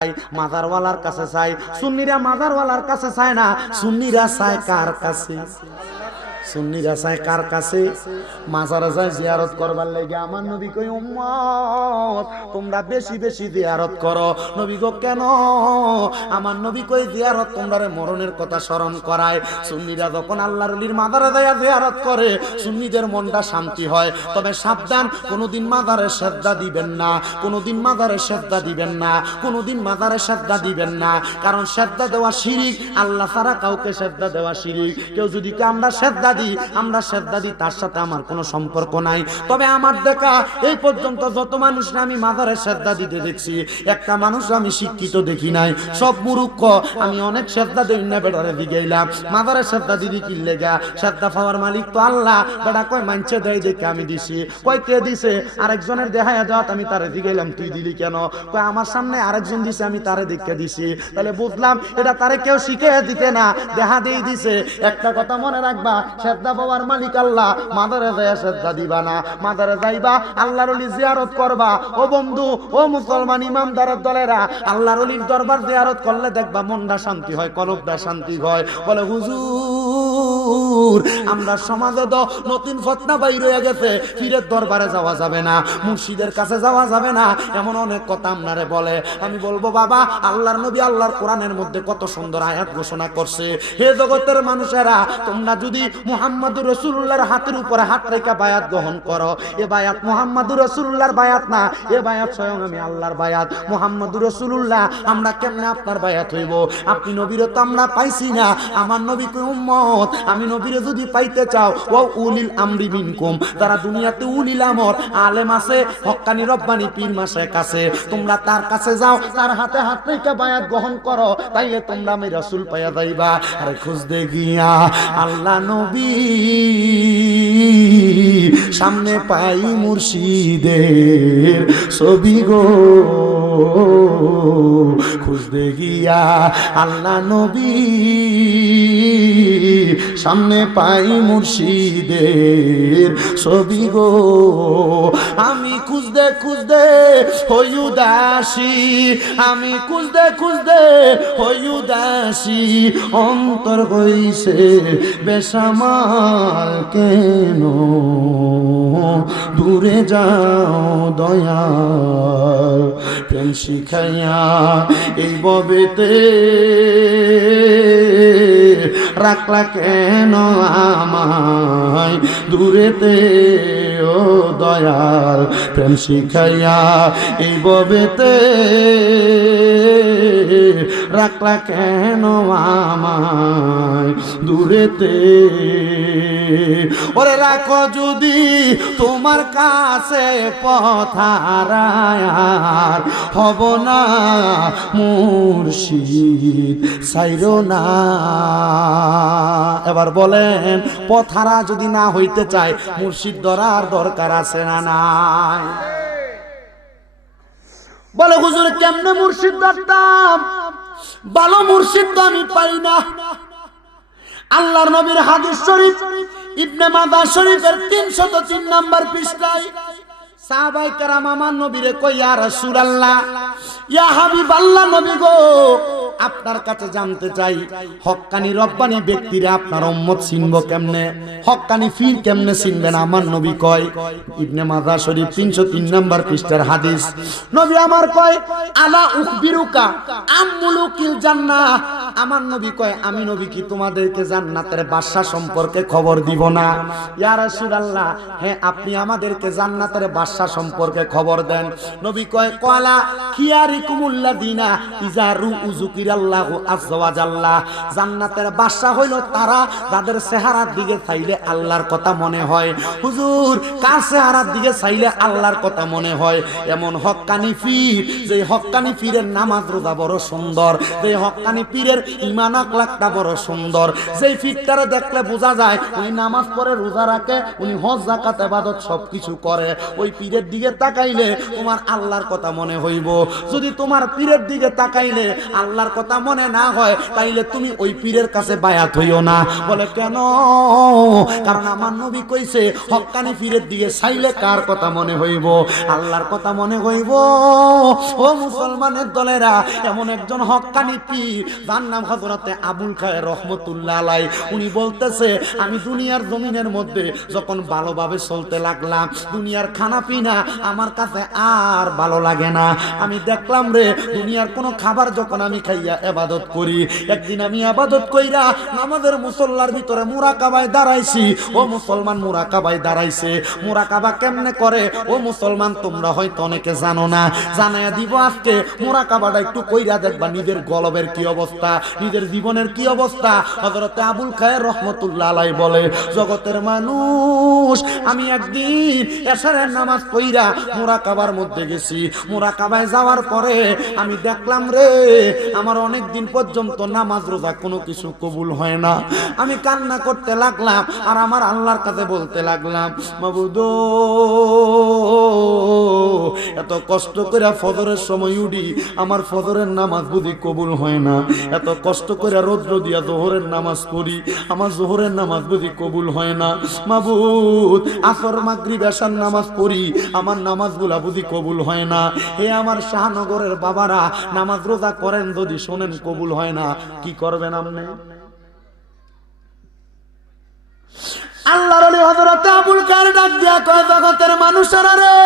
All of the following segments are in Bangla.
মাজারওয়ালার কাছে চাই। সুন্নিরা মাজারওয়ালার কাছে চায় না, সুন্নিরা চায় কার কাছে? সুন্নিরা চায় কার কাছে? মাজারে যায় জিয়ারত করবার লাগে। আমার নবী কই, উম্মত তোমরা বেশি বেশি জিয়ারত করো। নবী গো কেন? আমার নবী কই, জিয়ারত তোমরা মরণের কথা স্মরণ করায়। সুন্নিরা যখন আল্লাহর ওলির মাজারে যায় জিয়ারত করে, সুন্নিদের মনটা শান্তি হয়। তবে সাবধান, কোনোদিন মাজারে শ্রদ্ধা দিবেন না, কোনোদিন মাজারে শ্রদ্ধা দিবেন না, কোনোদিন মাজারে শ্রদ্ধা দিবেন না। কারণ শ্রদ্ধা দেওয়া শিরিক, আল্লাহ ছাড়া কাউকে শ্রদ্ধা দেওয়া শিরিক। কেউ যদি আমরা শ্রদ্ধা দিই, তার সাথে আমার কোনো সম্পর্ক নাই। তবে আমার দেখা এই পর্যন্ত যত মানুষ আমি মাজারে শ্রদ্ধা দিতে দেখছি, একটা মানুষ আমি শিক্ষিত দেখি নাই। সব মূর্খ। আমি অনেক শ্রদ্ধা দেই না, বেটারে দিকে এলাম মাজারে শ্রদ্ধা দিদি কি লেগা? শ্রদ্ধা পাওয়ার মালিক তো আল্লাহ। বেটা কয় মানছে দেয় দেখে আমি দিছি। কয় কে দিছে? আরেকজনের দেখায় দেওয়া, আমি তারে দিকে এলাম, তুই দিলি কেন? কয় আমার সামনে আরেকজন দিছে, আমি তারে দেখে দিছি। তাহলে বুঝলাম এটা তারে কেউ শিখে দিতে না, দেখা দিয়ে দিছে। একটা কথা মনে রাখবা, শ্রদ্ধা পাওয়ার মালিক আল্লাহ। মাদারে যায় শ্রদ্ধা দিবা না, মাদারে যাইবা আল্লাহর ওলি জিয়ারত করবা। ও বন্ধু, ও মুসলমান ইমানদারের দলেরা, আল্লাহর ওলির দরবার জিয়ারত করলে দেখবা মনটা শান্তি হয়, কলবটা শান্তি হয়। বলে হুজুর আমরা সমাজে তো নতুন ফতনা বাইর হয়ে গেছে, পীরের দরবারে যাওয়া যাবে না, মুর্শিদের কাছে যাওয়া যাবে না, এমন অনেক কথা আপনারে বলে। আমি বলবো বাবা, আল্লাহর নবী আল্লাহর কোরআনের মধ্যে কত সুন্দর আয়াত ঘোষণা করছে। হে জগতের মানুষেরা, তোমরা যদি মুহাম্মদুর রাসূলুল্লাহর হাতের উপরে হাত রেখে বায়াত গ্রহণ করো, এ বায়াত মুহাম্মদুর রাসূলুল্লাহর বায়াত না, এ বায়াত স্বয়ং আমি আল্লাহর বায়াত। মুহাম্মদুর রাসূলুল্লাহ, আমরা কেমনে আপনার বায়াত হইব? আপনি নবীরে তো আমরা পাইছি না। আমার নবী কই, উম্মত আমি নবীরে যদি পাইতে চাও, ও উলিল আমরি মিনকুম, তারা দুনিয়াতে উলিল আমর আলেম আছে, হক্কানি রব্বানি পীর মাশায়েখ আছে, তোমরা তার কাছে যাও, তার হাতে হাত রেখে বায়াত গ্রহণ করো, তাইলে তোমরা আমি রাসূল পাইয়া যাইবা। আরে খুঁজতে গিয়া আল্লাহ নবী সামনে পাই মুর্শিদের ছবি গো, খুঁজতে গিয়া আল্লাহ নবী সামনে পাই মুর্শিদের ছবি গো। আমি খুঁজতে খুঁজতে হই উদাসী, আমি খুঁজতে খুঁজতে হই উদাসী, অন্তর হইছে বেসামাল কেন? দূরে যাও দয়াল, প্রেম শিখাইয়া এই ববেতে রাখলা কেন আমায় দূরেতে? ও দয়াল, প্রেম শিখাইয়া এই ববেতে রাখলা কেন আমায় দূরেতে? ওরে রাখো যদি তোমার কাছে পথারায়ার, হব না মুর্শিদ ছাইরো না। এবার বলেন, পথারা যদি না হইতে চায়, মুর্শিদ ধরার দরকার আছে না নাই? বলে হুজুর কেমনে মুর্শিদ ধরতাম? ভালো মুর্শিদ তো আমি পাই না। আল্লাহর নবীর হাদিস শরীফ ইবনে মাজাহ শরীফের 303 নম্বর পৃষ্ঠায় সাহাবায়ে কেরাম আমার নবীরে কই, ইয়া রাসূলুল্লাহ, ইয়া হাবিবাল্লাহ, নবী গো আপনার কাছে জানতে চাই, হক্কানি রব্বানি ব্যক্তিরা আপনার উম্মত চিনব কেমনে? হক্কানি ফির কেমনে চিনবেন? আমার নবী কয়, ইবনে মাজাহ শরীফ 303 নম্বর পৃষ্ঠার হাদিস, নবী আমার কয়, আলা উখবিরুকা আমুলুকিল জান্নাহ, আমার নবী কয়, আমি নবী কি তোমাদেরকে জান্নাতের বাদশা সম্পর্কে খবর দিব না? ইয়া রাসূলুল্লাহ, হ্যাঁ আপনি আমাদেরকে জান্নাতের বাদশা সম্পর্কে খবর দেন। নবী কয়, ক্বালা খিয়ারিকুমুল্লাযিনা ইযা রুউ যুকিরাল্লাহু আযজা ওয়া জাল্লা, জান্নাতের বাদশা হইল তারা যাদের চেহারার দিকে চাইলে আল্লাহর কথা মনে হয়। হুজুর কার চেহারার দিকে চাইলে আল্লাহর কথা মনে হয়? এমন হক্কানি পীর, যে হক্কানি পীরের নামাজ রোজা বড় সুন্দর, যে হক্কানি পীরের ঈমান আখলাকটা বড় সুন্দর। যেই পীরটারে দেখলে বোঝা যায় উনি নামাজ পড়ে, রোজা রাখে, উনি হজ যাকাত ইবাদত সবকিছু করে, ওই পীরের দিকে তাকাইলে তোমার আল্লাহর কথা মনে হইব। যদি তোমার পীরের দিকে তাকাইলে আল্লাহর কথা মনে না হয়, তাইলে তুমি ওই পীরের কাছে বায়াত হইও না। বলে কেন? কারণ আমার নবী কইছে হক্কানি পীরের দিকে চাইলে কার কথা মনে হইব? আল্লাহর কথা মনে হইব। ও মুসলমানের দলেরা, এমন একজন হক্কানি পীর যার নাম হযরতে আবুল খায়ের রহমতুল্লাহ আলাই। উনি বলতেছে আমি দুনিয়ার জমিনের মধ্যে যখন ভালোভাবে চলতে লাগলাম, দুনিয়ার খানা পিনা আমার কাছে আর ভালো লাগে না। আমি দেখলাম রে দুনিয়ার কোনো খাবার যখন আমি খাইয়া ইবাদত করি, একদিন আমি ইবাদত কইরা নামাজের মুসল্লার ভিতরে মুরাকাবায় দাঁড়াইছি। ও মুসলমান, মুরাকাবায় দাঁড়াইছে। মুরাকাবা কেমনে করে ও মুসলমান তোমরা হয়তো অনেকে জানো না, জানাইয়া দিব আজকে। মুরাকাবাটা একটু কইরা দেখবা নিজের গলবের কি অবস্থা, নিজের জীবনের কি অবস্থা। হযরতে আবুল খায়ের রহমতুল্লাহ আলাই বলে জগতের মানুষ, আমি একদিন এশারের নামাজ পড়া মুরাকাবার মধ্যে গেছি। মুরাকাবায় যাওয়ার পরে আমি দেখলাম রে আমার অনেক দিন পর্যন্ত নামাজ রোজা কোনো কিছু কবুল হয় না। আমি কান্না করতে লাগলাম আর আমার আল্লাহর কাছে বলতে লাগলাম, মাবুদ এত কষ্ট করে ফজরের সময় উঠি, আমার ফজরের নামাজ বুঝি কবুল হয় না। এত কষ্ট করে রৌদ্র দিয়া জোহরের নামাজ পড়ি, আমার জোহরের নামাজ বুঝি কবুল হয় না। মাবুদ আসর মাগরিব এশার নামাজ পড়ি, আমার নামাজগুলা বুঝি কবুল হয় না। হে আমার শাহনগরের বাবারা, নামাজ রোজা করেন, যদি শোনেন কবুল হয় না, কি করবেন আপনি? আল্লাহর ওলি হযরত আবুল খায়ের ডাক দিয়া কয় জগতের মানুষেরা রে,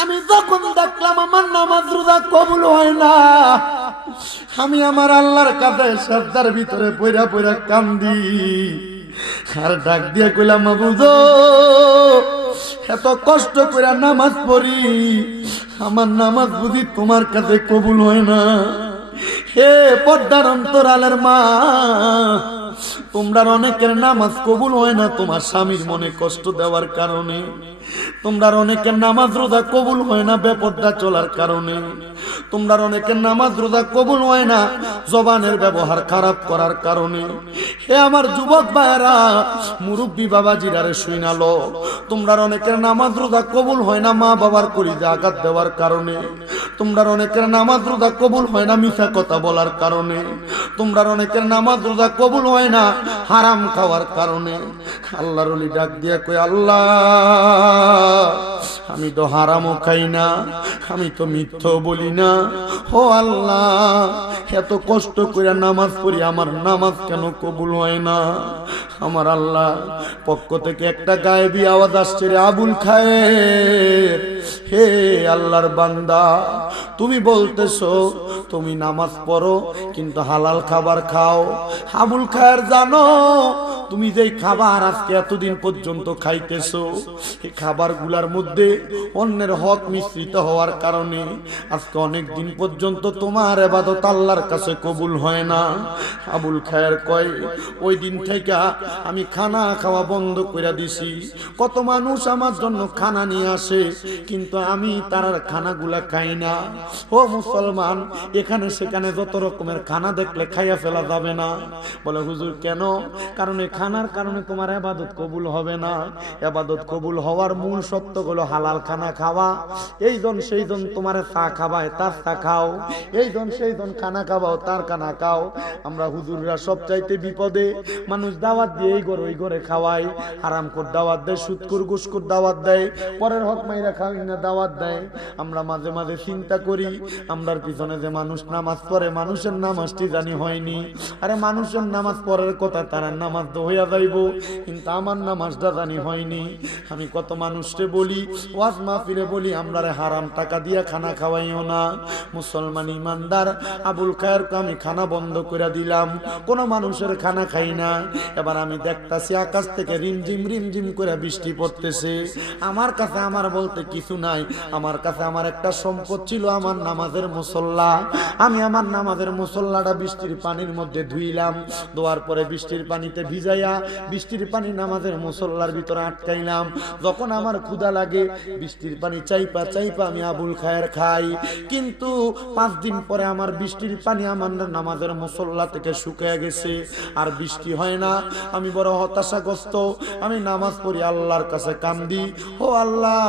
আমি যখন দেখলাম আমার নামাজ রোজা কবুল হয় না, আমি আমার আল্লাহর কাছে সাজদার ভিতরে পইরা পইরা কান্দি আর ডাক দিয়া কইলাম, মাবুদ এত কষ্ট করে নামাজ পড়ি, আমার নামাজ বুঝি তোমার কাছে কবুল হয় না। হে পর্দার অন্তরালের মা, তোমরা অনেকের নামাজ কবুল হয় না তোমার স্বামীর মনে কষ্ট দেওয়ার কারণে। তোমরা অনেকের নামাজ রোজা কবুল হয় না বেপর্দা চলার কারণে। তোমরা অনেকের নামাজ রোজা কবুল হয় না জবানের ব্যবহার খারাপ করার কারণে। হে আমার যুবক ভাইরা, মুরব্বী বাবাজিরা রে শুনালো, তোমরা অনেকের নামাজ রোজা কবুল হয় না মা বাবার কলিজা আঘাত দেওয়ার কারণে। তোমরা অনেকের নামাজ রোজা কবুল হয় না মিথ্যা কথা বলার কারণে। তোমরা অনেকের নামাজ রোজা কবুল হয় না হারাম খাওয়ার কারণে। আল্লাহর ওলি ডাক দিয়া কই, আল্লাহ আমি তো হারামও খাই না, আমি তো মিথ্যাও বলি না। ও আল্লাহ, এত কষ্ট করে নামাজ পড়ি, আমার নামাজ কেন কবুল হয় না? আমার আল্লাহ পক্ষ থেকে একটা গায়েবী আওয়াজ আসছে, রে আবুল খায়ের, হে আল্লাহর বান্দা, তুমি বলতেছো তুমি নামাজ পড়ো কিন্তু হালাল খাবার খাও। আবুল খায়ের জানো তুমি যেই খাবার আজকে এতদিন পর্যন্ত খাইতেছো, এই খাবারগুলার মধ্যে অন্যের হক মিশ্রিত হওয়ার কারণে আজকে অনেক দিন পর্যন্ত তোমার ইবাদত আল্লাহর কাছে কবুল হয় না। আবুল খায়ের কয়, ওই দিন থেকে আমি খানা খাওয়া বন্ধ করে দিছি। কত মানুষ আমার জন্য খানা নিয়ে আসে, কিন্তু আমি তার খানাগুলা খাই না। ও মুসলমান, এখানে সেখানে যত রকমের খানা দেখলে খাইয়া ফেলা যাবে না। বলে হুজুর কেন? কারণ এই খানার কারণে তোমার ইবাদত কবুল হবে না। ইবাদত কবুল হওয়ার মূল সত্য হলো হালাল খানা খাওয়া। এইজন সেইজন তোমার চা খাবায় তার চা খাও, এইজন সেইজন খানা খাওয়াও তার খানা খাও। আমরা হুজুররা সবচাইতে বিপদে, মানুষ দাওয়াত দিয়ে এই ঘর ওই ঘরে খাওয়াই, হারামখোর দাওয়াত দেয়, সুদখোর ঘুষখোর দাওয়াত দেয়, পরের হক মাইরা খাওয়াই না দাওয়াত দেয়। আমরা মাঝে মাঝে চিন্তা করি, আমরার পিছনে যে মানুষ নামাজ পড়ে, মানুষের নামাজটি জানি হয়নি। আরে মানুষের নামাজ পড়ার কথা, তারা নামাজ তো হইয়া যাইব, কিন্তু আমার নামাজটা জানি হয়নি। আমি কত মানুষকে বলি, ওয়াজ মাহফিলে বলি, আমরারে হারাম টাকা দিয়া খানা খাওয়াইও না। মুসলমান ইমানদার আবুল খায়েরকে আমি খানা বন্ধ করে দিলাম, কোন মানুষের খানা খাই না। এবার আমি দেখতাছি আকাশ থেকে রিমঝিম রিমঝিম করে বৃষ্টি পড়তেছে। আমার কাছে আমার বলতে কিছু নাই, আমার কাছে আমার একটা সম্পদ ছিল, আমার নামাজের মুসল্লা। আমি আমার নামাজের মুসল্লাটা বৃষ্টির পানির মধ্যে ধুইলাম, ধোয়ার পরে বৃষ্টির পানিতে ভিজাই ভিজাইয়া বৃষ্টির পানি নামাজের মুসল্লার ভিতরে আটকাইলাম। যখন আমার ক্ষুধা লাগে বৃষ্টির পানি চাইপা চাইপা আমি আবুল খায়ের খাই, কিন্তু 5 দিন পরে আমার বৃষ্টির পানি আমার নামাজের মুসল্লা থেকে শুকিয়ে গেছে, আর বৃষ্টি হয় না। আমি বড় হতাশাগ্রস্ত। আমি নামাজ পড়ি, আল্লাহর কাছে কান্দি, ও আল্লাহ,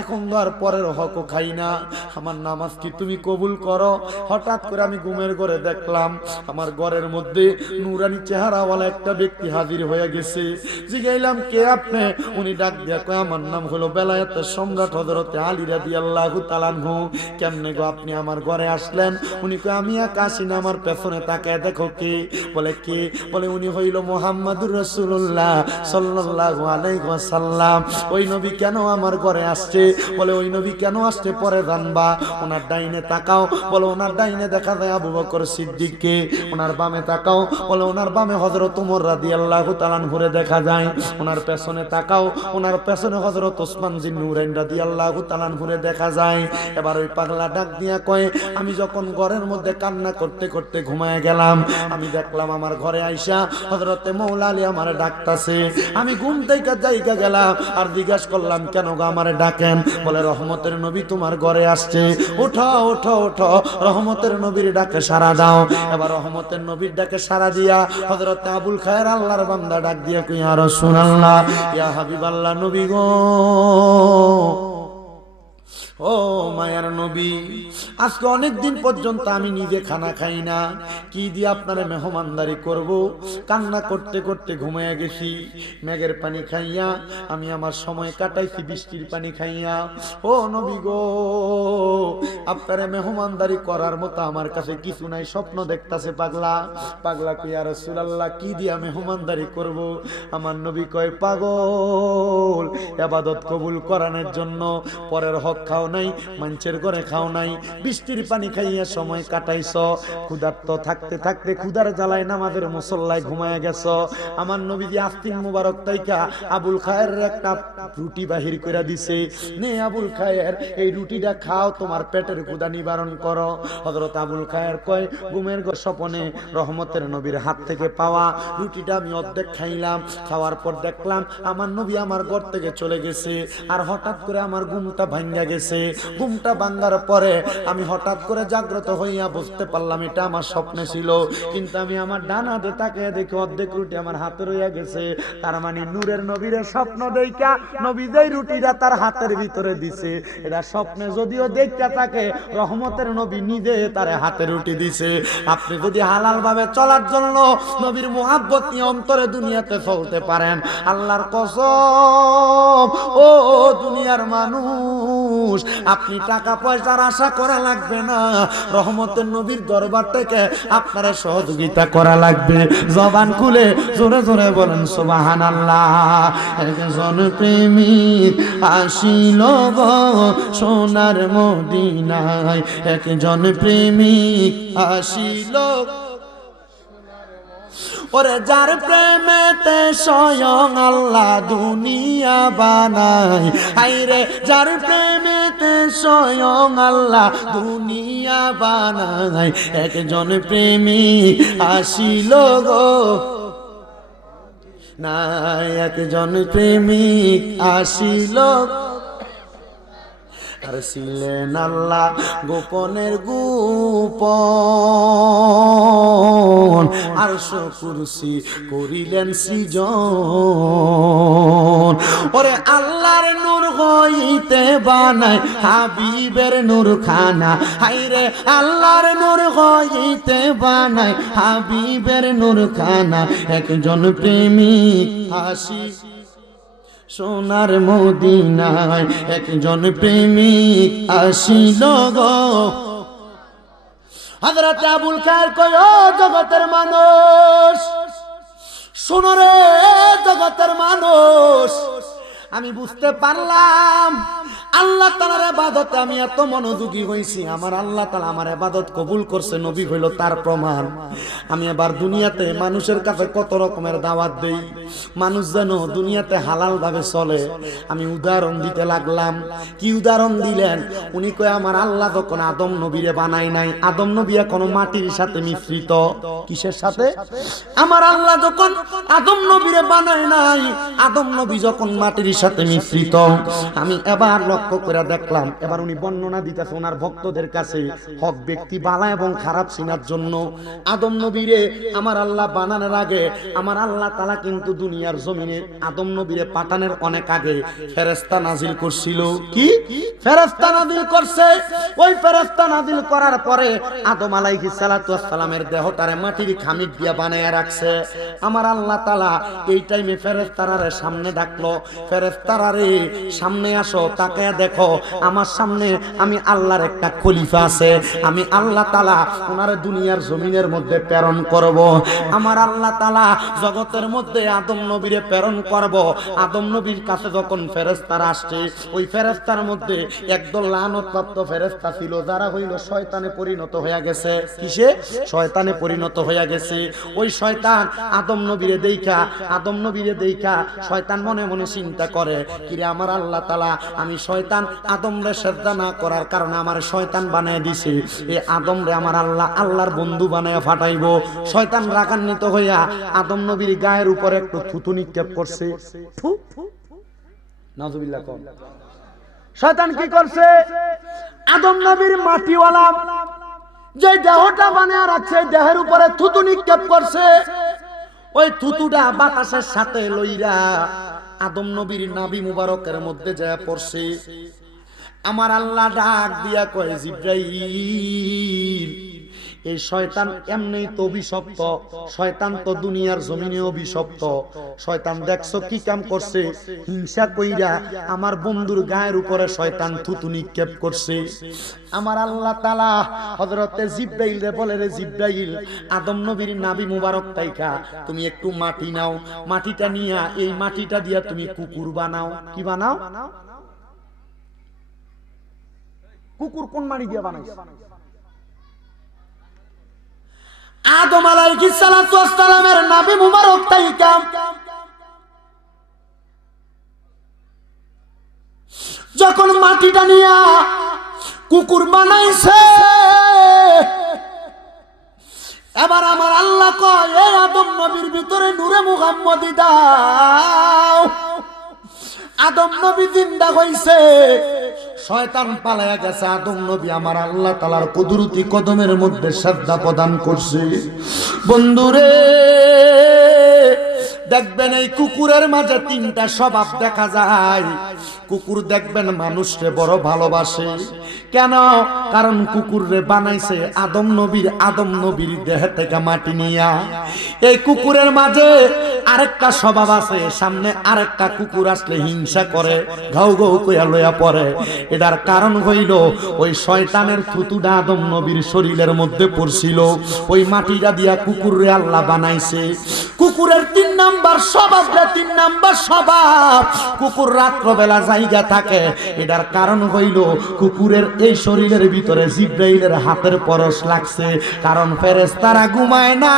এখন তো আর পরের হকও খাই না, আমার নামাজ কি তুমি কবুল করো? হঠাৎ করে আমি ঘুমের ঘরে দেখলাম আমার ঘরের মধ্যে নুরানি চেহারাওয়ালা একটা ব্যক্তি হাজির হয়ে গেছে। জিগাইলাম, কে আপনি? উনি ডাক দিয়া কয়, আমার নাম হলো বেলায়েতের সম্রাট হযরতে আলী রাদিয়াল্লাহু তাআলা আনহু। কেমনে গো আপনি আমার ঘরে আসলেন? উনি কয়, আমি একা আসি না, আমার পেছনে তাকায় দেখো কে। বলে কে? বলে উনি হইল মুহাম্মাদুর রাসূলুল্লাহ সাল্লাল্লাহু আলাইহি ওয়াসাল্লাম। ওই নবী কেন আমার ঘরে আসছে? বলে ওই নবী কেন আসছে পরে জানবা। ওনার ডাইনে তাকাও, বলে ওনার ডাইনে দেখা যায় আবু বকর সিদ্দিককে। ওনার বামে তাকাও, বলে ওনার বামে হযরত ওমর রাদিয়াল্লাহু তাআলা আনহুরে দেখা যায়। ওনার পেছনে তাকাও, ওনার পেছনে হযরত ওসমান জিন নুরাইন রাদিয়াল্লাহু তাআলা আনহুরে দেখা যায়। এবার ওই পাগলা ডাক দিয়া কয়, আমি যখন ঘরের মধ্যে কান্না করতে করতে ঘুমায় গেলাম, আমি দেখলাম আমার ঘরে আইসা হযরতে মৌলা আলী আমার ডাকতাছে। আমি ঘুম থেকে জায়গা গেলাম আর জিজ্ঞাসা করলাম, কেন গো আমারে ডাকেন? বলে রহমতের নবী তোমার ঘরে আসছে, ওঠো ওঠো ওঠো, রহমতের নবীর ডাকে সাড়া দাও। এবার রহমতের নবীর ডাকে সাড়া দিয়া হযরত আবুল খায়ের আল্লাহর বান্দা ডাক দিয়া কই, ইয়া রাসূলুল্লাহ, ইয়া হাবিবাল্লাহ, নবী গো, ও মায়ার নবী, আজকে অনেক দিন পর্যন্ত আমি নিজে খানা খাই না, কি দিয়ে আপনারে মেহমানদারি করব? কান্না করতে করতে ঘুমিয়ে গেছি। মেঘের পানি খাইয়া আমি আমার সময় কাটাইছি, বৃষ্টির পানি খাইয়া। ও নবী গো, আপনারে মেহমানদারি করার মতো আমার কাছে কিছু নাই, স্বপ্ন দেখতাছে পাগলা। পাগলা কই, ইয়া রাসূলুল্লাহ, কি দিয়া মেহমানদারি করব? আমার নবী কয়, পাগল, ইবাদত কবুল করানোর জন্য পরের হক খাও নাই, মানুষের ঘরে খাও নাই, বৃষ্টির পানি খাইয়া সময় কাটাইছ, ক্ষুধার্ত থাকতে থাকতে ক্ষুধার জ্বালায় নামাজের মুসল্লায় ঘুমায় গেছ। আমার নবীজি আস্তিন মুবারক তাইকা আবুল খায়ের একটা রুটি বাহির করে দিছে, নে আবুল খায়ের, এই রুটিটা খাও, তোমার পেটের ক্ষুধা নিবারণ করো। হযরত আবুল খায়ের কয়, ঘুমের স্বপনে রহমতের নবীর হাত থেকে পাওয়া রুটিটা আমি অর্ধেক খাইলাম। খাওয়ার পর দেখলাম আমার নবী আমার ঘর থেকে চলে গেছে, আর হঠাৎ করে আমার ঘুমটা ভাঙ্গা গেছে। ঘুমটা ভাঙ্গার পরে আমি হঠাৎ করে জাগ্রত হইয়া বুঝতে পারলাম এটা আমার স্বপ্নে ছিল, কিন্তু আমি আমার ডান হাতে তাকিয়ে দেখি অর্ধেক রুটি আমার হাতে রইয়া গেছে। তার মানে নূরের নবীর স্বপ্ন দেইকা নবী যেই রুটিটা তার হাতের ভিতরে দিছে, এটা স্বপ্নে যদিও দেখা থাকে, রহমতের নবী নিজে তার হাতে রুটি দিছে। আপনি যদি হালাল ভাবে চলার জন্য নবীর মুহাব্বত নিয়ে অন্তরে দুনিয়াতে চলতে পারেন, আল্লাহর কসম, ও দুনিয়ার মানুষ, আপনি টাকা পয়সার আশা করা লাগবে না, রহমতের নবীর দরবার থেকে আপনারা সহযোগিতা করা লাগবে। জবান খুলে জোরে জোরে বলেন সুবহানাল্লাহ। একজন প্রেমিক আসিল গো সোনার মদিনায়, একজন প্রেমিক আসিল, ওরে যার প্রেমেতে স্বয়ং আল্লাহ দুনিয়া বানায়, হায়রে যার প্রেমেতে স্বয়ং আল্লাহ দুনিয়া বানায়, একজন প্রেমিক আসিল গো না, একজন প্রেমিক আসিল, আর ছিলেন আল্লাহ গোপনের গোপন, আরশ কুরসি করিলেন সৃজন, ওরে আল্লাহর নূর হইতে বানায় হাবিবের নূর খানা, হায়রে আল্লাহর নূর হইতে বানায় হাবিবের নূর খানা, একজন প্রেমিক আসি সোনার মদিনায়, একজন প্রেমিক আসিল গো। হযরত আবুল খায়ের কয়, ও জগতের মানুষ, শোনো রে জগতের মানুষ, আমি বুঝতে পারলাম আল্লাহ তাআলার ইবাদতে আমি এত মনোযোগী হইছি, আমার আল্লাহ তাআলা আমার ইবাদত কবুল করছে, নবী হইল তার প্রমাণ। আমি এবার দুনিয়াতে মানুষের কাছে কত রকমের দাওয়াত দেই, মানুষ যেন দুনিয়াতে হালাল ভাবে চলে। আমি উদাহরণ দিতে লাগলাম। কি উদাহরণ দিলেন? উনি কয় আমার আল্লাহ যখন আদম নবীরে বানাই নাই, আদম নবী এখনো মাটির সাথে মিশ্রিত। কিসের সাথে? আমার আল্লাহ যখন আদম নবীরে বানাই নাই, আদম নবী যখন মাটির সাথে মিশ্রিত। আমি এবার লক্ষ্য করে দেখলাম, এবার উনি বর্ণনা দিতেছে ওনার ভক্তদের কাছে হক ব্যক্তি বালা এবং খারাপ চিনার জন্য। আদম নবীরে আমার আল্লাহ বানানোর আগে আমার আল্লাহ তাআলা কিন্তু দুনিয়ার জমিনে আদম নবীরে পাঠানোর অনেক আগে ফেরেশতা নাজিল করছিল। কি ফেরেশতা নাজিল করছে? ওই ফেরেশতা নাজিল করার পরে আদম আলাইহিস সালাতু ওয়াস সালামের দেহটারে মাটির খামির দিয়া বানায়া রাখছে। আমার আল্লাহ তাআলা এই টাইমে ফেরেশতারে সামনে ডাকলো, ফেরেশতারে সামনে আসো, তাকায়া দেখো আমার সামনে আমি আল্লাহর একটা খলিফা আছে, আমি আল্লাহ তাআলা ওনার দুনিয়ার জমিনের মধ্যে প্রেরণ করব। আমার আল্লাহ তাআলা জগতের মধ্যে আদম নবীরে প্রেরণ করব। আদম নবীর কাছে যখন ফেরেশতারা আসছে, ওই ফেরেশতার মধ্যে একদল লানতপ্রাপ্ত ফেরেশতা ছিল, যারা হইল শয়তানে পরিণত হয়ে গেছে। কিসে? শয়তানে পরিণত হয়ে গেছে। ওই শয়তান আদম নবীরে দেইখা শয়তান মনে মনে চিন্তা করে, কিরে আমার আল্লাহ তাআলা আমি শয়তান আদমরে সিজদা না করার কারণে আমার শয়তান বানায় দিছে, এই আদমরে আমার আল্লাহ আল্লাহর বন্ধু বানায় ফাটাইবো। শয়তান রাগান্বিত হইয়া আদম নবীর গায়ের উপরে একটু থুতু নিক্ষেপ করছে। নাউজুবিল্লাহ। শয়তান কি করছে? আদম নবীর মাটিওয়ালা যে দেহটা বানায় রাখছে, দেহের উপরে থুতু নিক্ষেপ করছে। ওই থুতুটা বাতাসের সাথে লইরা আদম নবীর নাভি মুবারকের মধ্যে যায় পড়ছে। আমার আল্লাহ ডাক দিয়া কয়, জিবরাইল, এই শয়তান এমনি তো অভিশপ্ত, শয়তান তো দুনিয়ার জমিনে অভিশপ্ত। শয়তান দেখছো কি কাম করছে? হিংসা কইরা আমার বন্ধুর গায়ের উপরে শয়তান থুতু নিক্ষেপ করছে। আমার আল্লাহ তাআলা হযরতে জিবরাইল রে বলে, রে জিবরাইল, আদম নবীর নাভি মুবারক তাইকা তুমি একটু মাটি নাও, মাটিটা নিয়া এই মাটিটা দিয়া তুমি কুকুর বানাও। কি বানাও? কুকুর কোন মাটি দিয়া বানাইছে? আদম আলাইহিস সালাতু ওয়াস সালামের নাভি মুবারক তাইকা যখন মাটিটা নিয়া কুকুর বানাইছে, এবার আমার আল্লাহ কয়, এই আদম নবীর ভিতরে নূরে মুহাম্মদি দাও। আদম নবী জিন্দা হইছে, শয়তান পালায়া গেছে। আদম নবী আমার আল্লাহ তাআলার কুদরতি কদমের মধ্যে শ্রদ্ধা প্রদান করছে। বন্ধুরে দেখবেন এই কুকুরের মাঝে তিনটা স্বভাব দেখা যায়। কুকুর দেখবেন মানুষকে বড় ভালোবাসে। কেন? কারণ কুকুররে বানাইছে আদম নবীর দেহ থেকে মাটি নিয়া। এই কুকুরের মাঝে আরেকটা স্বভাব আছে, সামনে আরেকটা কুকুর আসলে হিংসা করে, ঘাউ ঘাউ কইয়া লইয়া পড়ে। এটার কারণ হইল ওই শয়তানের থুতুটা আদম নবীর শরীরের মধ্যে পড়ছিল, ওই মাটিটা দিয়া কুকুররে আল্লাহ বানাইছে। কুকুরের 3 নাম্বার স্বভাব, কুকুর রাত্রবেলা জায়গা থাকে। এটার কারণ হইল কুকুরের এই শরীরের ভিতরে জিবরাইলের হাতের পরশ লাগছে। কারণ ফেরেশতারা ঘুমায় না,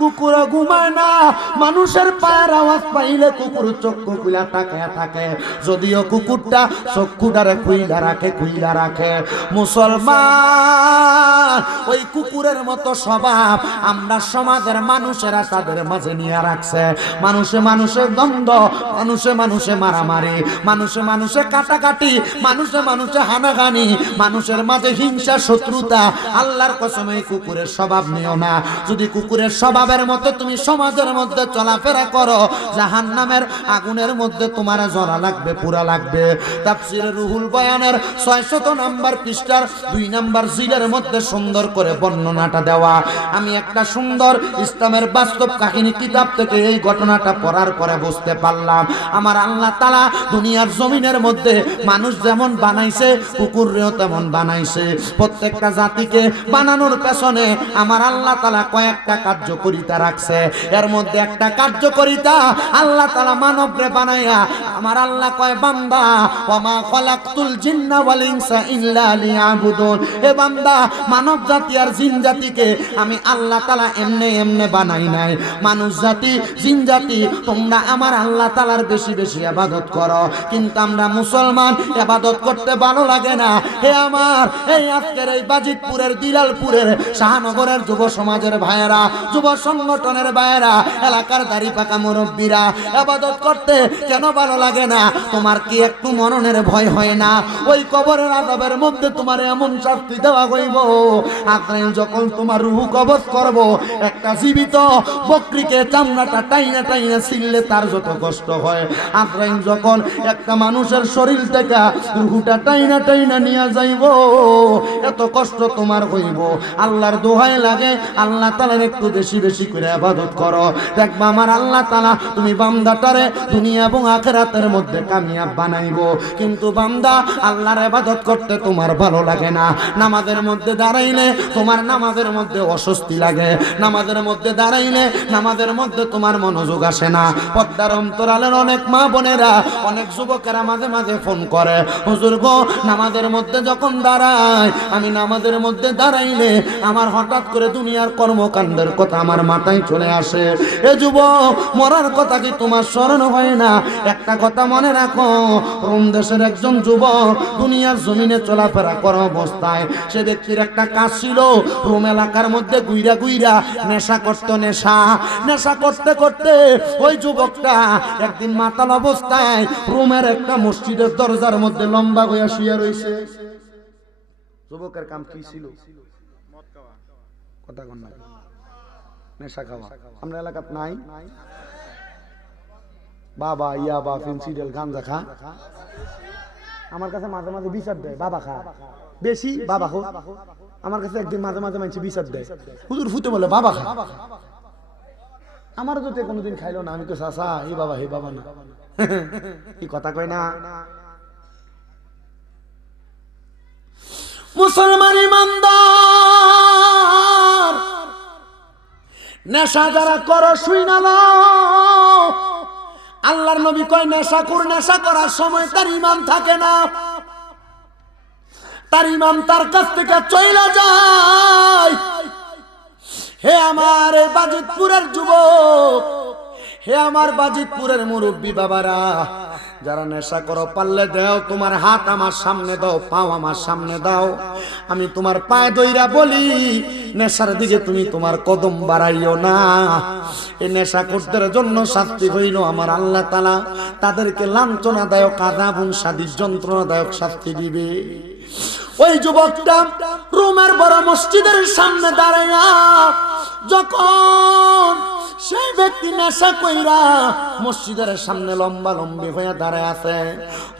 কুকুর ঘুমায় না। মানুষের পায়ের আওয়াজ পাইলে কুকুর চক্ষু খুইলা তাকায়া থাকে, যদিও কুকুরটা চক্ষুটারে খুইলা রাখে। মুসলমান, ওই কুকুরের মতো স্বভাব আমরা সমাজের মানুষেরা তাদের মাঝে নিয়ে রাখছে। মানুষে দ্বন্দ্ব, মানুষে মারামারি, মানুষে কাটাকাটি, মানুষে হানাহানি, মানুষের মাঝে হিংসা শত্রুতা। আল্লাহর কসম এই কুকুরের স্বভাব নিও না। যদি কুকুরের স্বভাবের মতো তুমি সমাজের মধ্যে চলাফেরা করো, জাহান্নামের আগুনের মধ্যে তোমার জ্বলা লাগবে, পুরা লাগবে। তাফসীরে রুহুল বয়ানের 600 নম্বর পৃষ্ঠার 2 নম্বর জিলের মধ্যে সুন্দর করে বর্ণনাটা দেওয়া। আমি একটা সুন্দর ইসলামের বাস্তব কাহিনী কিতাব থেকে এই ঘটনাটা পড়ার পরে বুঝতে পারলাম, আমার আল্লাহ তাআলা দুনিয়ার জমিনের মধ্যে মানুষ যেমন বানাইছে কুকুররেও তেমন বানাইছে। প্রত্যেকটা জাতিকে বানানোর পেছনে আমার আল্লাহ তাআলা কয়েকটা কাজ কার্যকারিতা রাখছে। এর মধ্যে একটা কার্যকারিতা আল্লাহ তাআলা মানবরে বানায়া আমার আল্লাহ কয় বান্দা ওয়ামা খালাকতুল জিন্না ওয়াল ইনসা ইল্লা লিয়াবুদুন। এ বান্দা মানব জাতি আর জিন জাতিকে আমি আল্লাহ তাআলা এমনে এমনে বানাই নাই। মানুষ জাতি জিন জাতি তোমরা আমার আল্লাহ তাআলার বেশি বেশি ইবাদত করো, কিন্তু আমরা মুসলমান ইবাদত করতে ভালো লাগে না। হে আমার এই আজকের এই বাজিতপুরের দিলালপুরের শাহনগরের যুব সমাজের ভাইয়েরা, যুব সংগঠনের ভাইয়েরা, এলাকার দাড়ি পাকা মুরব্বীরা, ইবাদত করতে কেন ভালো লাগে না? তোমার কি একটু মরণের ভয় হয় না? ওই কবরের আযাবের মধ্যে তোমার এমন শাস্তি দেওয়া হইব, আজরাইল যখন তোমার রূহ কবজ করব, একটা জীবিত বকরিকে চামড়াটা টাইনা টাইনা ছিললে তার যত কষ্ট হয়, আজরাইল যখন একটা মানুষের শরীর থেকে রূহটা টাইনা টাইনা নিয়ে যাইব, এত কষ্ট তোমার হইব। আল্লাহর দোহাই লাগে আল্লাহ তাআলার একটু বেশি বেশি করে ইবাদত করো, দেখবা আমার আল্লাহ তাআলা তুমি বান্দাটারে দুনিয়া এবং আখিরাতের মধ্যে কামিয়াব বানাইবো। কিন্তু বান্দা আল্লাহর ইবাদত করতে তোমার ভালো লাগে না। নামাজের মধ্যে দাঁড়াইলে তোমার নামাজের মধ্যে অস্বস্তি লাগে, নামাজের মধ্যে দাঁড়াইলে নামাজের মধ্যে তোমার মনোযোগ আসে না। পর্দার অন্তরালের অনেক মা বোনেরা, অনেক যুবকেরা মাঝে মাঝে ফোন করে, হুজুর গো নামাজের মধ্যে যখন দাঁড়াই, আমি নামাজের মধ্যে দাঁড়াইলে আমার হঠাৎ করে দুনিয়ার কর্মকাণ্ডের কথা আমার মাথায় চলে আসে। এ যুবক, মরার কথা কি তোমার স্মরণ হয় না? একটা কথা মনে রাখো, রোম দেশের একজন যুবক দুনিয়ার জমিনে চলাফেরা করা অবস্থায় সে ব্যক্তির একটা কাজ ছিল, রোম এলাকার মধ্যে গুইরা গুইরা নেশা করতো। নেশা করতে করতে ওই যুবকটা একদিন মাতাল অবস্থায় রোমের একটা মসজিদের দরজার মধ্যে লম্বা হইয়া শুয়ে রইছে। যুবকের কাম কি ছিল? কথা কন না, নেশা খাওয়া। আমরা এলাকাত নাই বাবা ইয়াবা ফেন্সিডেল গাঞ্জা খা। আমার কাছে মাঝে মাঝে বিচার দেয়, বাবা খা বেশি, বাবা খো। আমার কাছে একদিন মাঝে মাঝে মানছি বিচার দেয়, হুজুর ফুটে বলে বাবা খা। আমারও তো কোনোদিন খাইলো না, আমি তো চাচা হে বাবা না কি কথা কয় না। মুসলমান ইমানদার, নেশা যারা করো শুই না, আল্লাহর নবী কয় নেশা করার সময় তার ঈমান থাকে না, তার ঈমান তার কাছ থেকে চইলা যায়। হে আমার বাজিতপুরের যুবক, হে আমার বাজিতপুরের মুরব্বী বাবারা, যারা নেশা করো পারলে দাও, তোমার হাত আমার সামনে দাও, পাও আমার সামনে দাও, আমি তোমার পায়ে ধইরা বলি নেশার দিকে তুমি তোমার কদম বাড়াইও না। এই নেশা করতে জন্য শাস্তি হইল আমার আল্লাহ তাআলা তাদেরকে লাঞ্ছনাদায়ক আযাবুন শাদীদ যন্ত্রণাদায়ক শাস্তি দিবে। ওই যুবকটা রোমের বড় মসজিদের সামনে দাঁড়াইয়া যখন সেই ব্যক্তি নেশা কইরা মসজিদের সামনে লম্বা লম্বি হয়ে দাঁড়ায় আছে,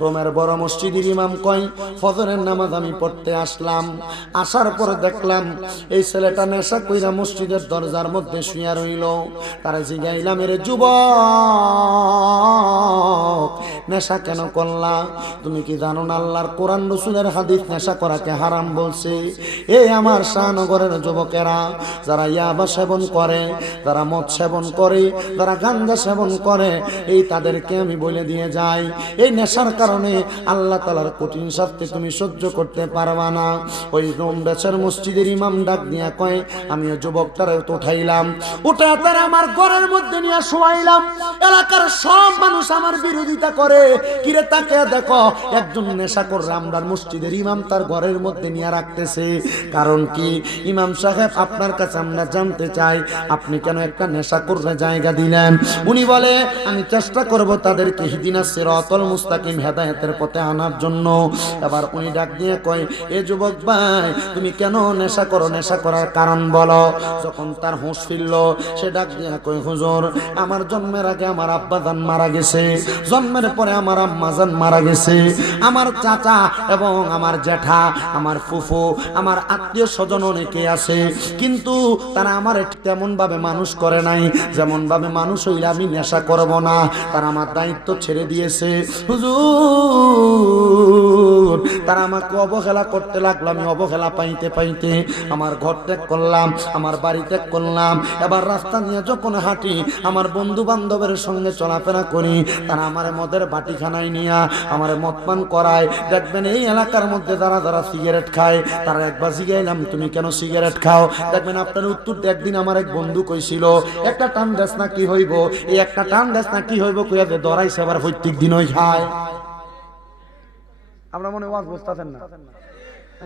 রোমের বড় মসজিদের ইমাম কয় ফজরের নামাজ আমি পড়তে আসলাম, আসার পর দেখলাম এই ছেলেটা নেশা কইরা মসজিদের দরজার মধ্যে শুয়ে রইল। তারা জিগাইলাম, এর যুবক নেশা কেন করলা? তুমি কি জানো না আল্লাহর কোরআন রাসূলের হাদিস নেশা করাকে হারাম বলছে? এ আমার শাহনগরের যুবকেরা, যারা ইয়াবা সেবন করে, যারা মদ সেবন করে, যারা গাঞ্জা সেবন করে, এই তাদেরকে আমি বলে দিয়ে যাই, এই নেশার কারণে আল্লাহ তাআলার কঠিন শাস্তি তুমি সহ্য করতে পারবা না। ওই রোম দেশের মসজিদের ইমাম ডাক দিয়া কয়, আমি ওই যুবকটারে উঠাইলাম, উঠে তারা আমার ঘরের মধ্যে নিয়ে শোয়াইলাম। এলাকার সব মানুষ আমার বিরোধিতা করে, কিরে তাকে দেখো একজন নেশা করে আমরা মসজিদের ইমাম তার ঘরের মধ্যে নিয়ে রাখতেছে, কারণ কি? ইমাম সাহেব আপনার কাছে আমরা জানতে চাই আপনি কেন একটা নেশা করে জায়গা দিলেন? উনি বলে, আমি চেষ্টা করব তাদেরকে ইহদিনাস সিরাতাল মুস্তাকিম হেদায়েতের পথে আনার জন্য। এবার উনি ডাক দিয়ে কয়, এ যুবক ভাই তুমি কেন নেশা করো? নেশা করার কারণ বলো। যখন তার হুঁশ ফিরল সে ডাক দিয়ে কয়, হুজুর আমার জন্মের আগে আমার আব্বা জান মারা গেছে, জন্মের পরে আমার আম্মা জান মারা গেছে, আমার চাচা এবং আমার জ্যাঠা, আমার ফুফু, আমার আত্মীয় স্বজন অনেকে আছে, কিন্তু তারা আমার তেমন ভাবে মানুষ করে নাই। যেমন ভাবে মানুষ হইলে আমি নেশা করব না, তারা আমার দায়িত্ব ছেড়ে দিয়েছে হুজুর। তারা আমাকে অবহেলা করতে লাগলো, আমি অবহেলা পাইতে পাইতে আমার ঘর ত্যাগ করলাম, আমার বাড়ি ত্যাগ করলাম। এবার রাস্তা নিয়ে যখন হাঁটি, আমার বন্ধু বান্ধবের সঙ্গে চলাফেরা করি, তারা আমার মদের বাটিখানায় নিয়ে আমার মদ পান করায়। দেখবেন এই এলাকার মধ্যে যারা যারা সিগারেট খায়, তারা একবার জিগাইলাম তুমি কেন সিগারেট খাও, দেখবেন আপনার উত্তর একদিন আমার এক বন্ধু কইছিল একটা টান দেশ না কি হইব, এই একটা টান দেশ না কি হইব কইয়া যে দরাইছে আবার প্রত্যেক দিন ওই খায়। আমরা মনে ওয়াজ বুঝতেছেন না,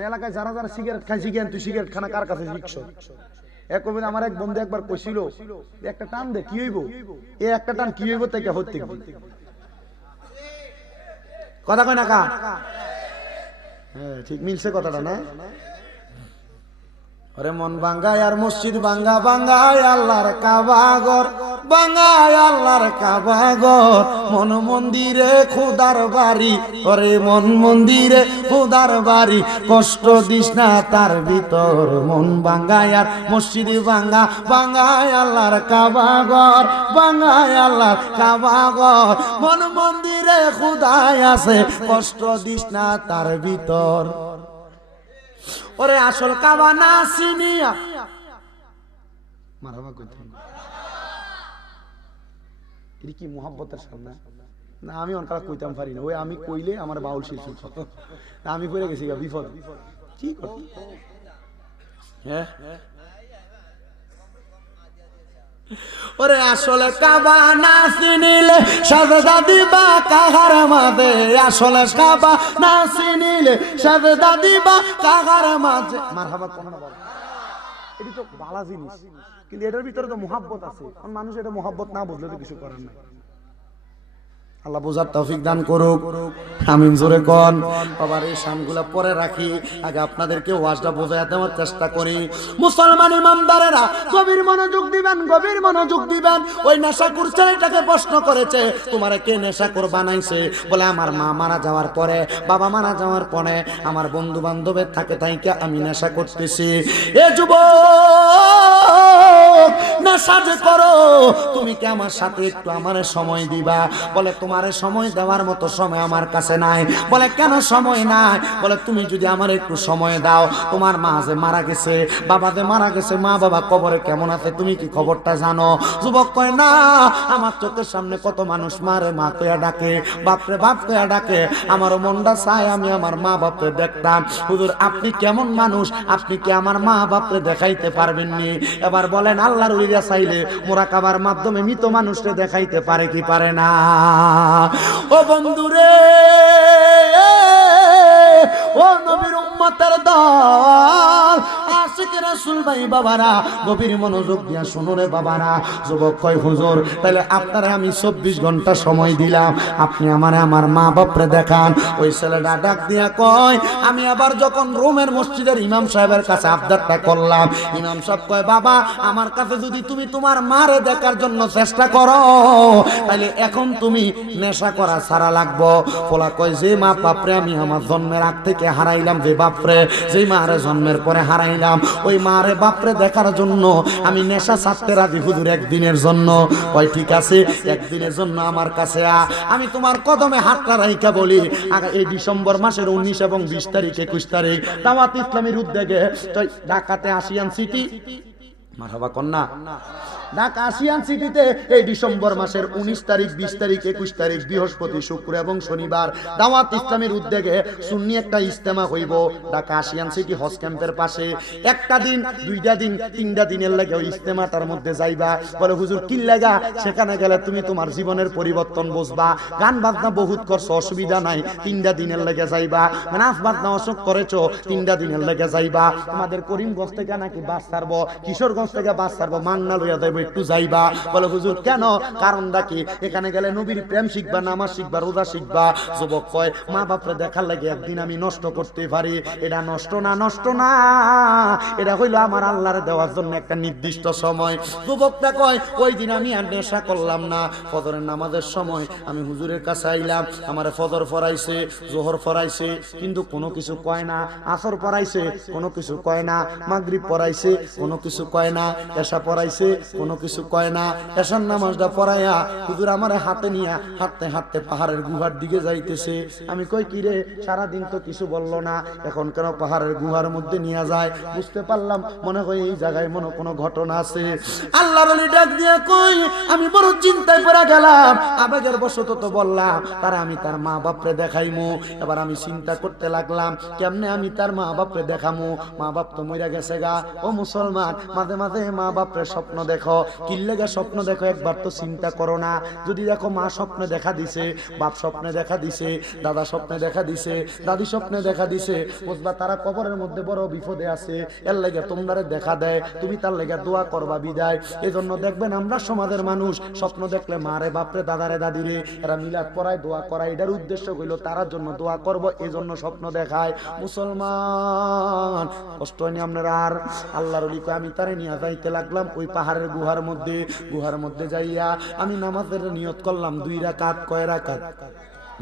এলাকায় যারা যারা সিগারেট খায় জিজ্ঞেন তুই সিগারেট খানা কার কাছে শিখছ। এক কবি আমার এক বন্ধু একবার কইছিল একটা টান দে কি হইব, এই একটা টান কি হইব তাকে হত্যা কথা কয় না কা? হ্যাঁ ঠিক মিলছে কথাটা না? আরে মন ভাঙ্গায় আর মসজিদ ভাঙ্গা, ভাঙ্গায় আল্লাহর কাবা ঘর, ভাঙ্গায় আল্লাহর কাবা ঘর, মন মন্দিরে খোদার বাড়ি, ওরে মন মন্দিরে খোদার বাড়ি, কষ্ট দিস না তার ভিতর। মন ভাঙ্গায় আর মসজিদ ভাঙ্গা, ভাঙ্গায় আল্লাহর কাবা ঘর, ভাঙ্গায় আল্লাহর কাবা ঘর, মন মন্দিরে খোদায় আছে, কষ্ট দিস না তার ভিতর। ওরে আসল কাবা না চিনিয়া মারহাবা কইতে এর কি মুহাব্বতের সামনে না, আমি অনকারা কইতাম পারি না, ওই আমি কইলে আমার বাউল শিশু না, আমি পড়ে গেছি বিপদ কি করতে। হ্যাঁ ওরে আসলে কাবা না চিনিলে সাজদা দিবা কাহার মাঝে, আসলে কাবা না চিনিলে সাজদা দিবা কাহার মাঝে। মারহাবা কোন না বল, এটি তো ভালো জিনিস, কিন্তু এটার ভিতরে তো মুহাব্বত আছে, মানুষ এটা মুহাব্বত না বুঝলে তো কিছু করার নাই। আল্লাহ বোঝার তৌফিক দান করুক, আমিন জোরে কোন। বাবার এই শানগুলা পরে রাখি, আগে আপনাদেরকে ওয়াজটা বোঝাতে দেওয়ার চেষ্টা করি। মুসলমান ইমানদারেরা গভীর মনোযোগ দিবেন, গভীর মনোযোগ দিবেন। ওই নেশাখোর ছেলেটাকে প্রশ্ন করেছে তোমারে কে নেশাখোর বানাইছে, বলে আমার মা মারা যাওয়ার পরে, বাবা মারা যাওয়ার পরে আমার বন্ধু বান্ধবের থাকে তাইকে আমি নেশা করতেছি। এ যুবক নেশা যে করো, তুমি কি আমার সাথে একটু আমার সময় দিবা? বলে তোমার সময় দেওয়ার মতো সময় আমার কাছে নাই। বলে কেন সময় নাই? বলে তুমি যদি আমার একটু সময় দাও, তোমার মা যে মারা গেছে, বাবা যে মারা গেছে, মা বাবা কবরে কেমন আছে তুমি কি খবরটা জানো? যুবক কয় না, আমার চোখের সামনে কত মানুষ মারে মা কইয়া ডাকে, বাপরে বাপ কইয়া ডাকে, আমারও মনটা চায় আমি আমার মা বাপরে দেখতাম। হুজুর আপনি কেমন মানুষ, আপনি কি আমার মা বাপরে দেখাইতে পারবেননি? এবার বলেন আল্লাহর ওলিরা চাইলে মুরাকাবার মাধ্যমে মৃত মানুষকে দেখাইতে পারে কি পারে না? ও বন্ধুরে, ও নবীর উম্মতের দল, আশিক রাসূল ভাই বাবারা, গভীর মনোযোগ দিয়া শুনো রে বাবারা। যুবক কয় হুজুর তাহলে আপনারে আমি 24 ঘন্টা সময় দিলাম, আপনি আমারে আমার মা বাপরে দেখান। ওই ছেলেটা ডাক দিয়া কয় আমি আবার যখন রোমের মসজিদের ইমাম সাহেবের কাছে আবদারটা করলাম, ইমাম সাহেব কয় বাবা আমার কাছে যদি তুমি তোমার মারে দেখার জন্য চেষ্টা করো, তাহলে এখন তুমি নেশা করা ছাড়া লাগবো। পোলা কয় যে মা বাপরে আমি আমার জন্মের আগ থেকে হারাইলাম, যে বাপরে যে মারে জন্মের পরে হারাইলাম, ওই মারে বাপরে দেখার জন্য আমি নেশা ছাড়তে রাজি হুজুর একদিনের জন্য। কয় ঠিক আছে একদিনের জন্য আমার কাছে আমি তোমার কদমে হাতটা রাইখা বলি, এই ডিসেম্বর মাসের 19 এবং 20 তারিখ 21 তারিখ দাওয়াত ইসলামীর উদ্যোগে ঢাকাতে আসিয়ান সিটি, মারহাবা কন্যা, ঢাকা আসিয়ান সিটিতে এই ডিসেম্বর মাসের 19 তারিখ 20 তারিখ 21 তারিখ বৃহস্পতি শুক্র এবং শনিবার দাওয়াত ইসলামের উদ্যোগে সুন্নি একটা ইজতেমা হইব ঢাকা আসিয়ান সিটি হজ ক্যাম্পের পাশে। একটা দিন, দুইটা দিন, তিনটা দিনের লাগে ওই ইজতেমাটার মধ্যে যাইবা। বলে হুজুর কি লাগা? সেখানে গেলে তুমি তোমার জীবনের পরিবর্তন বুঝবা। গান বাজনা বহুত করছো, অসুবিধা নাই, তিনটা দিনের লাগে যাইবা। নাচ বাজনা অসুখ করেছো, তিনটা দিনের লাগে যাইবা। তোমাদের করিমগঞ্জ থেকে নাকি বাস ছাড়বো, কিশোরগঞ্জ থেকে বাস ছাড়বো, মান্না লইয়া যাইব, একটু যাইবা। বলে হুজুর কেন? কারণটা কি? এখানে গেলে নবীর প্রেম শিখবা, নামাজ শিখবা, রোজা শিখবা। যুবক কয় মা বাপরে দেখার লাগে একদিন আমি নষ্ট করতে পারি, এটা নষ্ট না, নষ্ট না, এটা হইলো আমার আল্লাহর দেওয়ার জন্য একটা নির্দিষ্ট সময়। যুবকটা কয় ওই দিন আমি আর নেশা করলাম না, ফজরের নামাজের সময় আমি হুজুরের কাছে আইলাম, আমার ফজর পড়াইছে, জোহর পড়াইছে, কিন্তু কোনো কিছু কয় না, আসর পড়াইছে, কোনো কিছু কয় না, মাগরিব পড়াইছে, কোনো কিছু কয় না, এশা পড়াইছে, কোনো কোনো কিছু কয় না। এশার নামাজটা পড়াইয়া হুজুর আমারে হাতে নিয়া হাঁটতে হাঁটতে পাহাড়ের গুহার দিকে যাইতেছে। আমি কই কি রে, সারাদিন তো কিছু বললো না, এখন কেন পাহাড়ের গুহার মধ্যে নিয়ে যায়? বুঝতে পারলাম মনে হয় এই জায়গায় মনে কোনো ঘটনা আছে। আল্লাহর ওলি ডাক দিয়া কই, আমি বড় চিন্তায় পড়ে গেলাম, আবেগের বশত তো বললাম তার আমি তার মা বাপরে দেখাইমু। এবার আমি চিন্তা করতে লাগলাম কেমনে আমি তার মা বাপরে দেখামু, মা বাপ তো মইরা গেছে গা। ও মুসলমান, মাঝে মাঝে মা বাপরে স্বপ্ন দেখো। কি লেগে স্বপ্ন দেখো একবার তো চিন্তা করো না? যদি দেখো মা স্বপ্নে দেখা দিছে, বাপ স্বপ্নে দেখা দিছে, দাদা স্বপ্নে দেখা দিছে, দাদি স্বপ্নে দেখা দিছে, বুঝবা তারা কবরের মধ্যে বড় বিপদে আছে। এর লেগে তোমরা দেখা দেয়, তুমি তার লেগে দোয়া করবা বিদায়। এজন্য দেখবেন আমরা সমাজের মানুষ স্বপ্ন দেখলে মারে বাপরে দাদারে দাদিরে এরা মিলাদ পড়ায় দোয়া করায়। এটার উদ্দেশ্য হইল তার জন্য দোয়া করব, এজন্য স্বপ্ন দেখায়। মুসলমান কষ্ট হয়নি আপনার? আর আল্লাহর ওলি কয়, আমি তারে নিয়ে যাইতে লাগলাম ওই পাহাড়ের গুহার মধ্যে। গুহার মধ্যে যাইয়া আমি নামাজের নিয়ত করলাম 2 রাকাত। কয় রাকাত?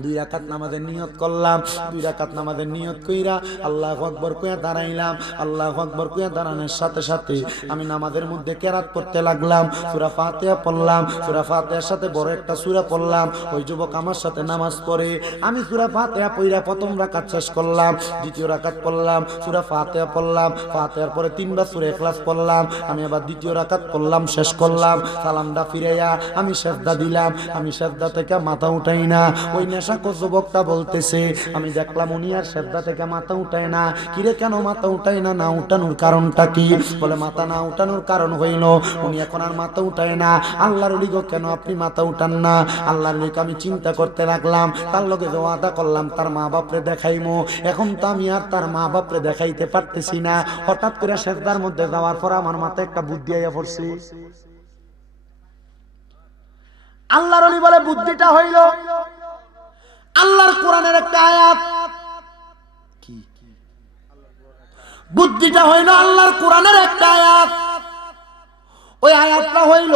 2 রাকাত নামাজের নিয়ত করলাম। 2 রাকাত নামাজের নিয়ত কইরা আল্লাহু আকবার কইয়া দাঁড়াইলাম। আল্লাহু আকবার কইয়া দাঁড়ানোর সাথে সাথে আমি নামাজের মধ্যে কেরাত পড়তে লাগলাম। সূরা ফাতিহা পড়লাম। সূরা ফাতিহার সাথে বড় একটা সূরা পড়লাম। ওই যুবক আমার সাথে নামাজ পড়ে। আমি সূরা ফাতিহা পড়া প্রথম রাকাত শেষ করলাম। দ্বিতীয় রাকাত পড়লাম, সূরা ফাতিহা পড়লাম। ফাতিহার পরে 3 বার সূরা ইখলাস পড়লাম। আমি আবার দ্বিতীয় রাকাত পড়লাম, শেষ করলাম। সালামটা ফিরাইয়া আমি সিজদা দিলাম। আমি সিজদা থেকে মাথা উঠাই না। ওই যুবকটা বলতেছে, আমি দেখলাম উনি আর সিজদা থেকে মাথা উঠায় না। কিরে কেন মাথা উঠায় না? না উঠানোর কারণটা কি? বলে মাথা না উঠানোর কারণ হইল উনি এখন আর মাথা উঠায় না। আল্লাহর ওলি গো, কেন আপনি মাথা উঠান না? আল্লাহর ওলিকে আমি চিন্তা করতে লাগলাম, তার লগে যে ওয়াদা করলাম তার মা বাপরে দেখাইমু, এখন তো আমি আর তার মা বাপরে দেখাইতে পারতেছি না। হঠাৎ করে সিজদার মধ্যে যাওয়ার পর আমার মাথায় একটা বুদ্ধি আইয়া পড়ছে। আল্লাহর ওলি বলে বুদ্ধিটা হইল আল্লাহর কোরআনের একটা আয়াত। কি বুদ্ধিটা হইল? আল্লাহর কোরআনের একটা আয়াত। ওই আয়াতটা হইল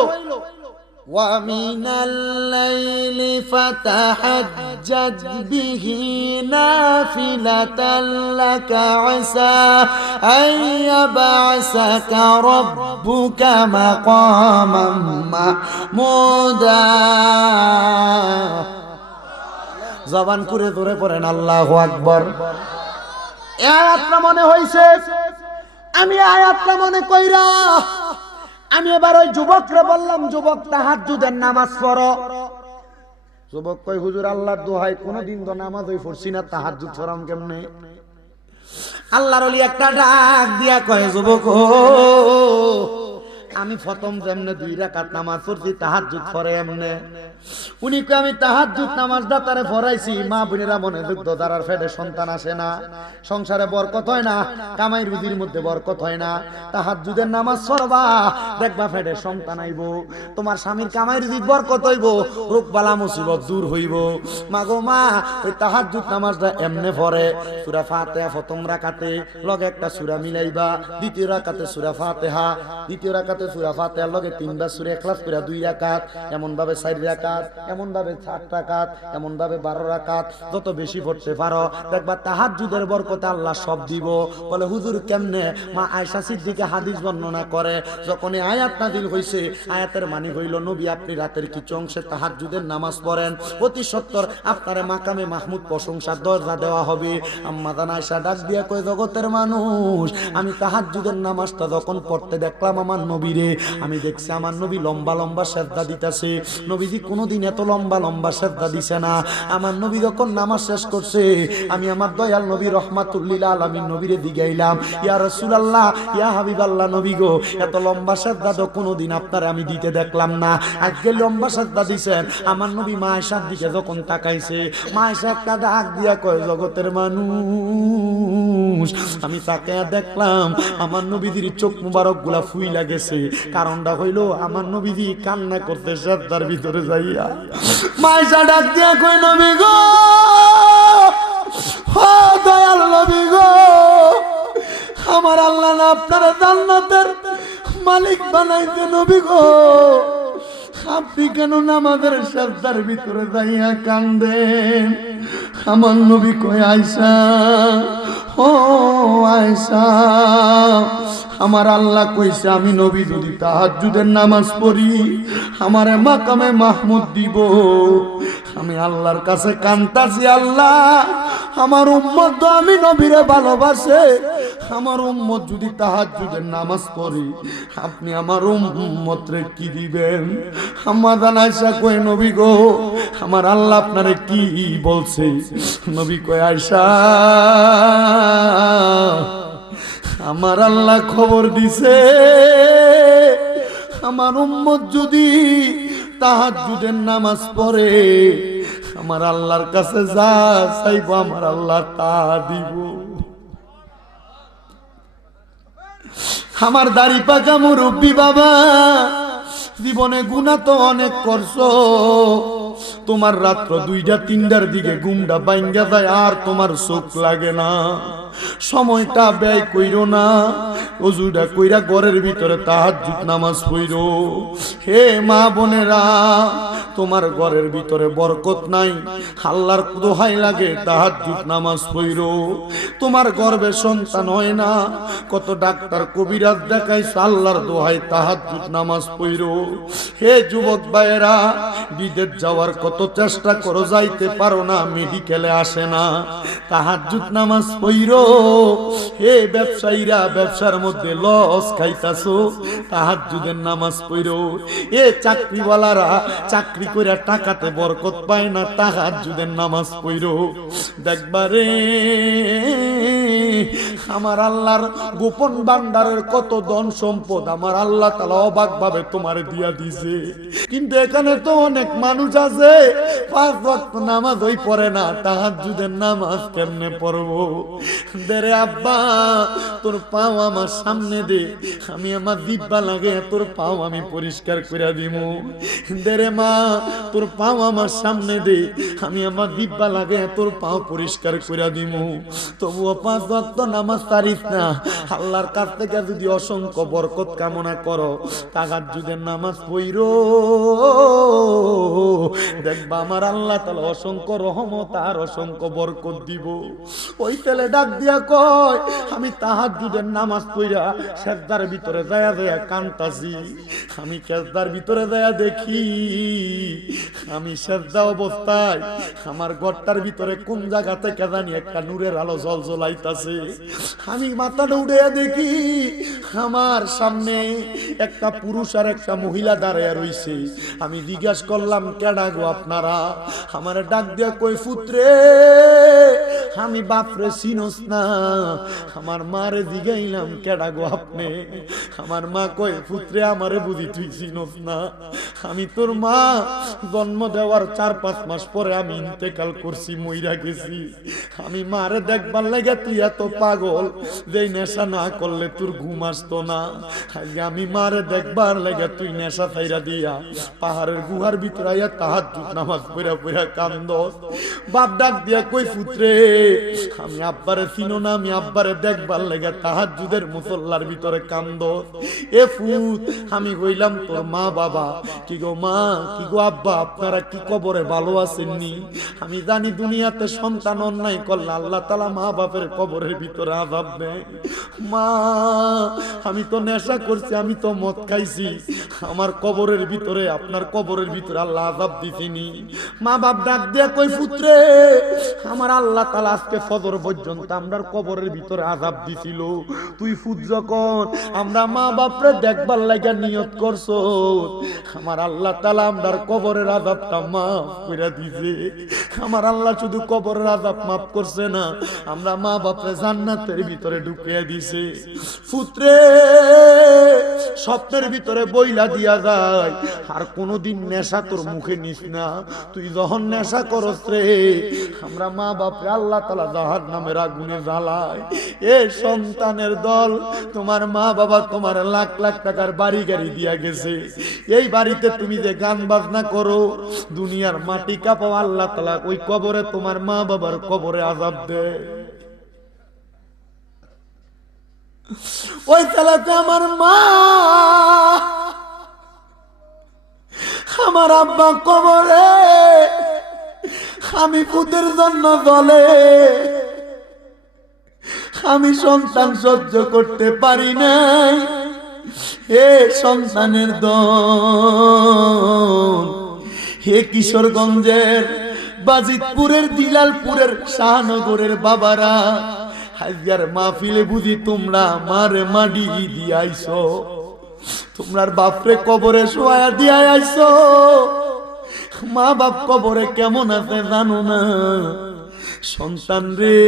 ওয়া মিনাল লাইলি ফাতাহাজ্জাদ বিহি নাফিলাতাল লাকা আসা আইয়াবাসাকা রাব্বুকা মাকামান মাহমুদা। জবান করে ধরে পড়েন আল্লাহু আকবার। এই আয়াতটা মনে হইছে, আমি আয়াতটা মনে কইরা আমি এবার ওই যুবকরে বললাম, যুবক তাহাজ্জুদের নামাজ পড়ো। যুবক কই, হুজুর আল্লাহর দোহাই কোনদিন তো নামাজ হই পড়ছি না, তাহাজ্জুদ পড়াম কেমনে? আল্লাহর ওলি একটা ডাক দিয়া কয়, যুবক আমি প্রথম যেমনে 2 রাকাত নামাজ পড়ছি তাহাজ্জুদ পড়ে এমনে। উনি কই আমি তাহাজ্জুদ নামাজটা তারে পড়াইছি। মা বোনেরা মনে যুদ্ধ দ্বারার ফেডে সন্তান আসে না, সংসারে বরকত হয় না, কামাই রুজির মধ্যে বরকত হয় না। তাহাজ্জুদের নামাজ পড়বা, দেখবা ফেডে সন্তান আইব, তোমার স্বামীর কামাই রুজির বরকত হইব, রোগ বালা মুসিবত দূর হইব। মা গো মা, ওই তাহাজ্জুদ নামাজটা এমনে পড়ে, সূরা ফাতিহা প্রথম রাকাতে লগে একটা সূরা মিলাইবা, দ্বিতীয় রাকাতে সূরা ফাতিহা, দ্বিতীয় রাকাতে সূরা ফাতিহার লগে 3 বার সূরা ইখলাস পড়া 2 রাকাত, এমন ভাবে 4 রাকাত, এমন ভাবে 8 রাকাত, এমন ভাবে 12 রাকাত, যত বেশি পড়তে পারো দেখবা তাহাজ্জুদের বরকতে আল্লাহ সব দিব। বলে হুজুর কেমনে? মা আয়েশা সিদ্দিকা হাদিস বর্ণনা করে, যখন এই আয়াত নাযিল হইছে, আয়াতের মানে হইল নবী আপনি রাতের কিছু অংশে তাহাজ্জুদের নামাজ পড়েন, অতি সত্বর আপনারে মাকামে মাহমুদ প্রশংসার দরজা দেওয়া হবে। আম্মা জান আয়েশা ডাক দিয়া কয়, জগতের মানুষ, আমি তাহাজ্জুদের নামাজটা যখন পড়তে দেখলাম আমার নবীরে, আমি দেখছি আমার নবী লম্বা লম্বা সিজদা দিতেছে। নবীজি কোনোদিন এত লম্বা লম্বা সিজদা দিছে না। আমার নবী যখন নামাজ শেষ করছে, আমি আমার দয়াল নবী রহমাতুল লিল আলামিন নবীরে দিগাইলাম, ইয়া রাসূলুল্লাহ, ইয়া হাবিবাল্লাহ নবী গো, এত লম্বা সিজদা তো কোনোদিন আপনারে আমি দিতে দেখলাম না, আজকে লম্বা সিজদা দিছেন। আমার নবী মা আয়েশার দিকে যখন তাকাইছে, মা আয়েশা একটা ডাক দিয়া কয়, জগতের মানুষ, আমি তাকায়া দেখলাম আমার নবীজির চোখ মুবারক গুলা ফুইলা গেছে। কারণটা হইল আমার নবীজি কান্না করতে সিজদার ভিতরে যাইয়া। মা আয়েশা ডাক দিয়া কয়, নবী গো, ও দয়াল নবী গো, আমার আল্লাহ না আপনার জান্নাতের মালিক বানাইতে, নবী গো আপনি কেন নামাজের সিজদার ভিতরে যাইয়া কান্দেন? আমার নবী কয়, আয়েশা ও আয়েশা, আমার আল্লাহ কইছে আমি নবী যদি তাহাজ্জুদের নামাজ পড়ি আমারে মাকামে মাহমুদ দিব। আমি আল্লাহর কাছে কান্তাছি, আল্লাহ আমার উম্মত তো আমি নবীরে ভালোবাসে, আমার উম্মত যদি তাহাজ্জুদের নামাজ পড়ি আপনি আমার উম্মতরে কি দিবেন? আমাদান আয়েশা কই নবী গো আমার আল্লাহ আপনারে কি বলছে? নবী কই আয়েশা আমার আল্লাহ খবর দিছে আমার উম্মত যদি তাহাজ্জুদের নামাজ পড়ে আমার আল্লাহর কাছে যা চাইব আমার আল্লাহ তা দিব। আমার দাড়ি পাকা মুরব্বী বাবা, জীবনে গুনাহ তো অনেক করছো, তোমার রাত্র 2টা 3টার দিকে ঘুমটা ভাঙ্গা যায় আর তোমার চোখ লাগে না, সময়টা ব্যয় কইরো না, ওযুটা কইরা ঘরের ভিতরে তাহাজ্জুদ নামাজ পড়ো। হে মা বোনেরা, তোমার ঘরের ভিতরে বরকত নাই, আল্লাহর দোহাই লাগে তাহাজ্জুদ নামাজ পড়ো। তোমার গর্ভে সন্তান হয় না, কত ডাক্তার কবিরাজ দেখাইছে, আল্লাহর দোহাই তাহাজ্জুদ নামাজ পড়ো। হে যুবক ভাইয়েরা, বিদেশ যাওয়ার কত চেষ্টা করো যাইতে পারো না, মেডিকেলে আসে না, তাহাজ্জুদ নামাজ পড়ো। হে ব্যবসায়ীরা, ব্যবসার মধ্যে লস খাইতাছো, তাহাজ্জুদের নামাজ পড়ো। এ চাকরিওয়ালারা, চাকরি কইরা টাকাতে বরকত পায় না, তাহাজ্জুদের নামাজ পড়ো। দেখবারে আমার আল্লাহর গোপন ভান্ডারের কত ধন সম্পদ আমার আল্লাহ তাআলা অবাক ভাবে তোমার দিয়া দিছে, কিন্তু এখানে তো অনেক মানুষ আছে 5 ওয়াক্ত নামাজ ওই পড়ে না, তাহাজ্জুদের নামাজ কেমনে পড়বো? দেরে আব্বা তোর পাও আমার সামনে দে, আমি আমার দিব্যা লাগে তোর পাও আমি পরিষ্কার করে দিমু। দেরে মা তোর পাও আমার সামনে দে, আমি আমার দিব্যা লাগে তোর পাও পরিষ্কার করে দিমু। তবুও 5 ওয়াক্ত নামাজ পারিস না, আল্লাহর কাছ থেকে যদি অসংখ্য বরকত কামনা করো তাহাজ্জুদের নামাজ পড়ো, দেখবা আমার আল্লাহ তাআলা অসংখ্য রহমত আর অসংখ্য বরকত দিব। ওই ছেলে ডাক দিয়া কয় আমি তাহাজ্জুদের নামাজ পড়া সেজদার ভিতরে যায়া যায়া কান্তাছি, আমি সেজদার ভিতরে যায়া দেখি আমি সেজদা অবস্থায় আমার ঘরটার ভিতরে কোন জায়গা থেকে জানি একটা নূরের আলো জ্বলজ্বলাইতাছে। আমি মাথাটা উঠে দেখি আমার সামনে একটা পুরুষ আর একটা মহিলা দাঁড়ায় রইছে। আমি জিজ্ঞাসা করলাম কেডা গো আপনারা? আমার ডাক দিয়া কই পুত্রে আমি বাপরে চিনোস না? আমার মারে জিগাইলাম কেডা গো আপনি? আমার মা কই পুত্রে আমারে বুঝি তুই চিনোস না? আমি তোর মা, জন্ম দেওয়ার 4-5 মাস পরে আমি ইন্তেকাল করছি, মইরা গেছি। আমি মারে দেখবার লাগে তুই এত পাগল যে নেশা না করলে তোর ঘুম আসতো না। আমি মারে দেখবার লাগে তুই নেশা ছাইরা দিয়া পাহাড়ের গুহার ভিতরে আইয়া তাহাজ্জুদ নামাজ পড়া পড়া কান্দস। বাপ ডাক দিয়া কই পুত্রে আমি আব্বারে চিনো না? আমি আব্বারে দেখবার লাগে তাহাজ্জুদের মুসল্লার ভিতরে কান্দস। এ ফুত আমি কইলাম তোর মা বাবা কি গো মা, কি গো আব্বা, আপনারা কি কবরে ভালো আছেননি? আমি জানি দুনিয়াতে সন্তান অন্যায় করলে আল্লাহ তাআলা মা বাপের কবরের ভিতরে আযাব দেয়। মা আমি তো নেশা করছি, আমি তো মদ খাইছি, আমার কবরের ভিতরে, আপনার কবরের ভিতরে আল্লাহ আযাব দিছেনি। মা বাপ ডাক দিয়া কই পুত্রে আমার আল্লাহ তাআলা আজকে ফজর পর্যন্ত আমরার কবরের ভিতরে আযাব দিছিল। তুই ফুট যখন আমরা মা বাপরে দেখবার লাগা নিয়ত করছো, আমার আল্লাহ তাআলা আমরার কবরের আযাবটা মাফ কইরা দিছে। আমার আল্লাহ শুধু কবরের আযাব মাফ করছে না, আমরা মা বাপরে জান্নাতের ভিতরে ঢুকিয়ে দিছে। পুত্রে স্বপ্নের ভিতরে বইলা দিয়া যায় আর কোনদিন নেশা তোর মুখে নিস না। তুই যখন নেশা করস রে আমরা মা বাপরে আল্লাহ তাআলা জাহান্নামের আগুনে জ্বালায়। এ সন্তানের দল, তোমার মা বাবা তোমার লাখ লাখ টাকার বাড়ি গাড়ি দিয়া গেছে, এই বাড়িতে তুমি যে গান বাজনা করো দুনিয়ার মাটি কাঁপাও, আল্লাহ তাআলা ওই কবরে তোমার মা বাবার কবরে আযাব দেয়। ওই ছেলেতে আমার মা আমার আব্বা কবরে, আমি পুতের জন্য বলে আমি সন্তান সহ্য করতে পারি নাই। হে সন্তানের দল, হে কিশোরগঞ্জের, বাজিতপুরের, দিলালপুরের, শাহনগরের বাবারা, হাজার মাহফিলে বুঝি তোমরা আমার মাডি দিয়ে আইছো, তোমরার বাপরে কবরে শোয়া দিয়ে আইছো। মা বাপ কবরে কেমন আছে জানো না? সন্তান রে,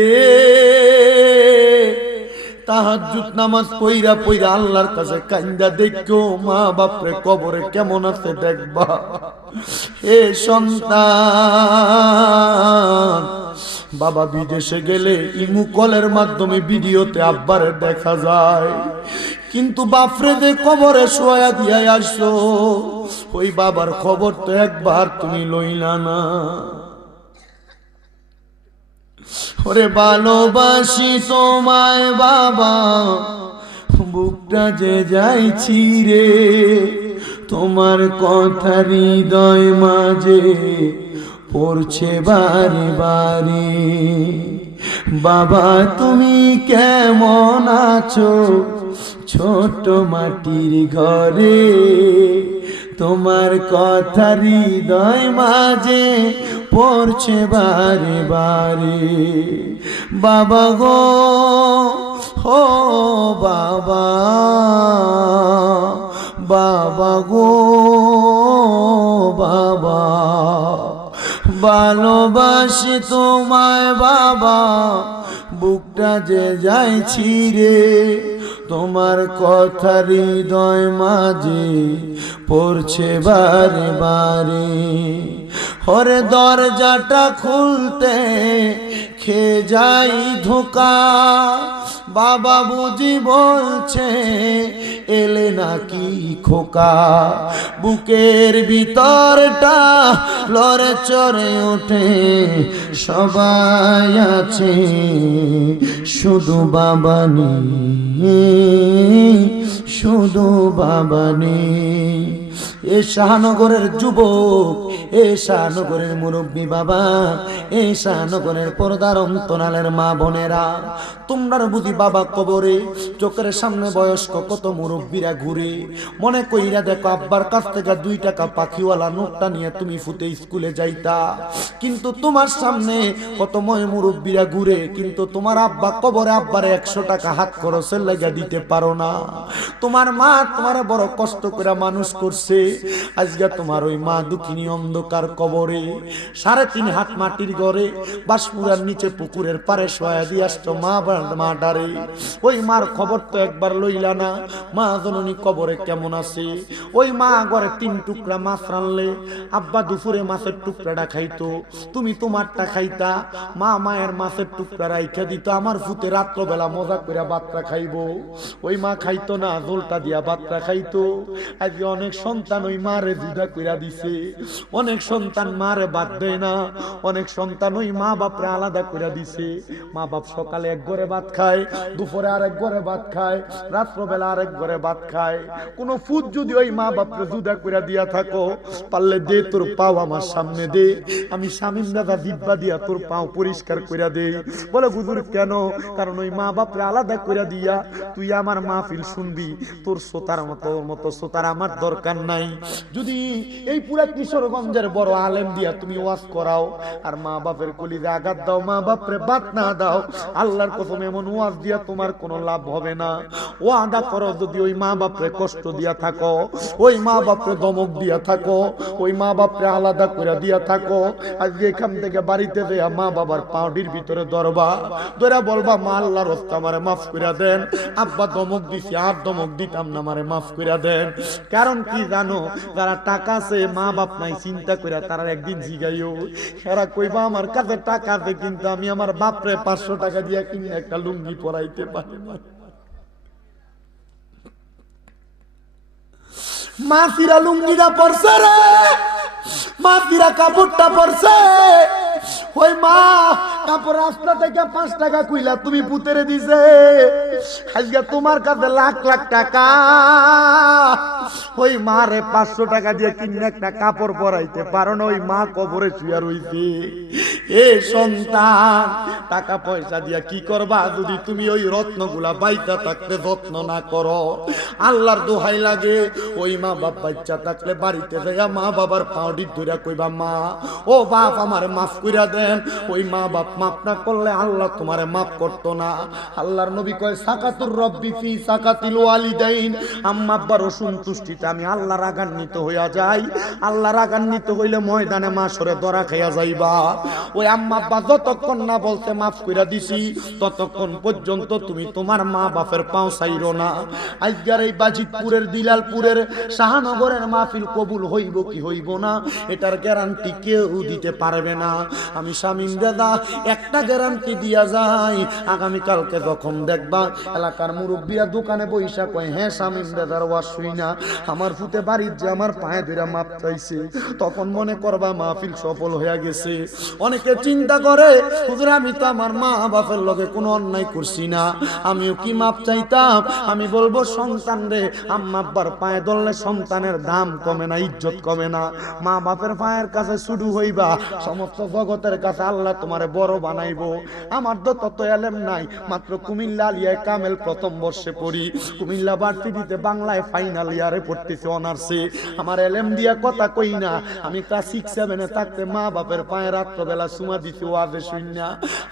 তাহাজ্জুদ নামাজ পইরা পইরা আল্লাহর কাছে কান্দা দেখো মা বাপরে কবরে কেমন আছে দেখবা। হে সন্তান, বাবা বিদেশে গেলে ইমু কলের মাধ্যমে ভিডিওতে আব্বারে দেখা যায়, কিন্তু বাপরে যে কবরে শোয়া দিয়া আসো, ওই বাবার খবর তো একবার তুমি লইলা না। ওরে ভালোবাসি তোমায় বাবা, বুকটা যে যাইছি রে, তোমার কথা হৃদয় মাঝে পড়ছে বারে বারে। বাবা তুমি কেমন আছো ছোট মাটির ঘরে, তোমার কথা হৃদয় মাঝে পড়ছে বারে বারে। বাবা গো, ও বাবা, বাবা গো বাবা, ভালোবাসি তোমায় বাবা, বুকটা যে যাইছি রে, তোমার কথা হৃদয় মাঝে পড়ছে বারে বারে। ওরে দরজাটা খুলতে খেয়ে যাই ধোকা, বাবা বুঝি বলছে এলে নাকি খোকা, বুকের ভিতরটা লড়ে চড়ে ওঠে, সবাই আছে শুধু বাবা নেই, শুধু বাবা নেই। এ শাহনগরের যুবক, এ শাহনগরের মুরব্বী বাবা, এ শাহনগরের পর্দার অন্তরালের মা বোনেরা, তোমরা বুঝি বাবা কবরে চোখের সামনে বয়স্ক কত মুরব্বীরা ঘুরে, মনে কইরা দেখো আব্বার কাছ থেকে 2 টাকা পাখিওয়ালা নোটটা নিয়ে তুমি ফুটে স্কুলে যাইতা, কিন্তু তোমার সামনে কত ময় মুরব্বীরা ঘুরে, কিন্তু তোমার আব্বা কবরে আব্বারে 100 টাকা হাত খরচের লাগা দিতে পারো না। তোমার মা তোমার বড় কষ্ট করে মানুষ করছে, আজকে তোমার ওই মা দুঃখিনী অন্ধকার কবরে 3.5 হাত মাটির ঘরে বাঁশপুরার নিচে পুকুরের পারে শোয়া দিয়ে আসতো মা ডারে। ওই মার খবর তো একবার লইলা না, মা জননী কবরে কেমন আছে। ওই মা ঘরে 3 টুকরা মাছ রানলে আব্বা দুপুরে মাছের টুকরাটা খাইতো, তুমি তোমারটা খাইতা, মা মায়ের মাছের টুকরা রাইখা দিত, আমার ফুতে রাত্রবেলা মজা করে বাতটা খাইবো। ওই মা খাইতো না, ঝোলটা দিয়া বাতটা খাইতো। আজ অনেক সন্তান ওই মারে জুদা কইরা দিছে, অনেক সন্তান মারে বাদ দেয় না, অনেক সন্তান ওই মা বাপরে আলাদা কইরা দিছে। মা বাপ সকালে এক ঘরে ভাত খায়, দুপুরে আরেক ঘরে ভাত খায়, রাত্রবেলা আরেক ঘরে ভাত খায়। কোন ফুট যদি ওই মা বাপরে জুদা কইরা দিয়া থাকো, পারলে দে তোর পাও আমার সামনে দে, আমি শামিম দাদা দিব্যা দিয়া তোর পাও পরিষ্কার কইরা দেই। বলে হুজুর কেন? কারণ ওই মা বাপরে আলাদা কইরা দিয়া তুই আমার মাহফিল শুনবি, তোর শ্রোতার মতো শ্রোতার আমার দরকার নাই। যদি এই পুরা কিশোরগঞ্জের বড় আলেম দিয়া তুমি ওয়াজ করাও আর মা বাপের কলিজা আঘাত দাও, মা বাপরে বাত না দাও, আল্লাহর কসম এমন ওয়াজ দিয়া তোমার কোনো লাভ হবে না। ওয়াদা করো, যদি ওই মা বাপরে কষ্ট দিয়া থাকো, ওই মা বাপরে ধমক দিয়া থাকো, ওই মা বাপরে আলাদা করে দিয়া থাকো, আজকে এখান থেকে বাড়িতে যাইয়া মা বাবার পাউডির ভিতরে ধরবা, ধরে বলবা মা আল্লাহর রাস্তা আমারে মাফ করে দেন, আব্বা ধমক দিছি আর ধমক দিতাম না, আমারে মাফ করে দেন। কারণ কি জানো, যারা টাকা আছে মা বাপ নাই চিন্তা করে তারা একদিন জিগাইও, এরা কইবা আমার কাছে টাকা আছে কিন্তু আমি আমার বাপরে 500 টাকা দিয়া কিনে একটা লুঙ্গি পরাইতে পারি না। মাসিরা লুঙ্গিটা পরছে রে, মাসিরা কাপড়টা পরছে, ওই মা কাপড় রাস্তা থেকে 5 টাকা কইলা তুমি পুতেরে দিছে, আজকে তোমার কাছে লাখ লাখ টাকা, ওই মা রে 500 টাকা দিয়ে কিনে একটা কাপড় পরাইতে পারো না, ওই মা কবরে শুয়া রইছে। এ সন্তান, টাকা পয়সা দিয়া কি করবা যদি তুমি ওই রত্নগুলা বাইতা থাকতে যত্ন না করো? আল্লাহর দোহাই লাগে, ওই মা বাপ বাচ্চা থাকলে বাড়িতে যাইয়া মা বাবার পাউডি ধরে কইবা, মা ও বাপ আমারে মাফ কইরা দেন। ওই মা বাপ মাফ না করলে আল্লাহ তোমারে মাফ করতো না। আল্লাহর নবী কয়, সাকাতুর রব্বি ফি সাকাতিল ওয়ালিদাইন, আম্মা আব্বার অসন্তুষ্টিতে আমি আল্লাহ রাগান্বিত হইয়া যাই। আল্লাহ রাগান্বিত হইলে ময়দানে মাশরে ধরা খাইয়া যাইবা। ওই আম্মা আব্বা যতক্ষণ না বলতে মাফ কইরা দিছি ততক্ষণ পর্যন্ত তুমি তোমার মা বাপের পাও ছাইরো না। আজকের এই বাজিতপুরের, দিলালপুরের, শাহনগরের মাহফিল কবুল হইব কি হইব না এটার গ্যারান্টি কেউ দিতে পারবে না। আমি শামীম দাদা একটা গ্যারান্টি দিয়া যাই, আগামীকালকে যখন দেখবা এলাকার মুরব্বীরা দোকানে বইসা কয়, হ্যাঁ শামীম দাদার ওয়াজ শুই না, আমার ফুতে বাড়ির যে আমার পায়ে ধরে মাপ চাইছে, তখন মনে করবা মাহফিল সফল হয়ে গেছে। অনেকে চিন্তা করে, হুজুর আমি তো আমার মা বাপের লগে কোনো অন্যায় করছি না, আমিও কি মাপ চাইতাম? আমি বলবো, সন্তান রে আম্মা আব্বার পায়ে ধরলে সন্তানের দাম কমে না, ইজ্জত কমে না। মা বাপের পায়ের কাছে শুরু হইবা, সমস্ত জগতের কাছে আল্লাহ তোমারে বড় বানাইবো। আমার তো তত এলেম নাই, মাত্র কুমিল্লা আলিয়ায় কামেল প্রথম বর্ষে পড়ি, কুমিল্লা ভার্সিটিতে বাংলায় ফাইনাল ইয়ারে পড়তেছি অনার্সে। আমার এলেম দিয়া কথা কই না, আমি ক্লাস 6-7 থাকতে মা বাপের পায়ে রাত্রবেলা সুমা দিছি ওয়াজে শুইনা।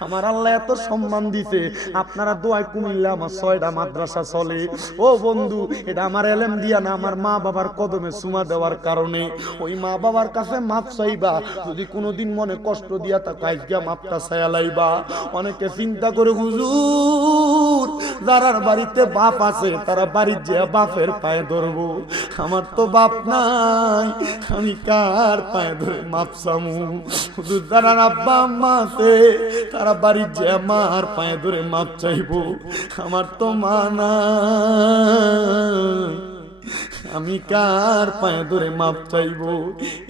আমার আল্লাহ এত সম্মান দিছে, আপনারা দোয়ায় কুমিল্লা আমার 6টা মাদ্রাসা চলে। ও বন্ধু, এটা আমার এলেম দিয়া না, আমার মা বাবার কদমে সুমা দেওয়ার কারণে। ওই মা বাবার কাছে মাপ চাইবা, যদি কোনোদিন মনে কষ্ট দিয়া থাকো আজকে মাপটা চাইয়া লাইবা। অনেকে চিন্তা করে, হুজুর যারার বাড়িতে বাপ আছে তারা বাড়ির যে বাপের পায়ে ধরবো, আমার তো বাপ নাই, আমি কার পায়ে ধরে মাপ চামু? হুজুর যারার আব্বা আম্মা আছে তারা বাড়ির যে মার পায়ে ধরে মাপ চাইবো, আমার তো মা নাই, আমি কার পায়ে ধরে মাপ চাইবো?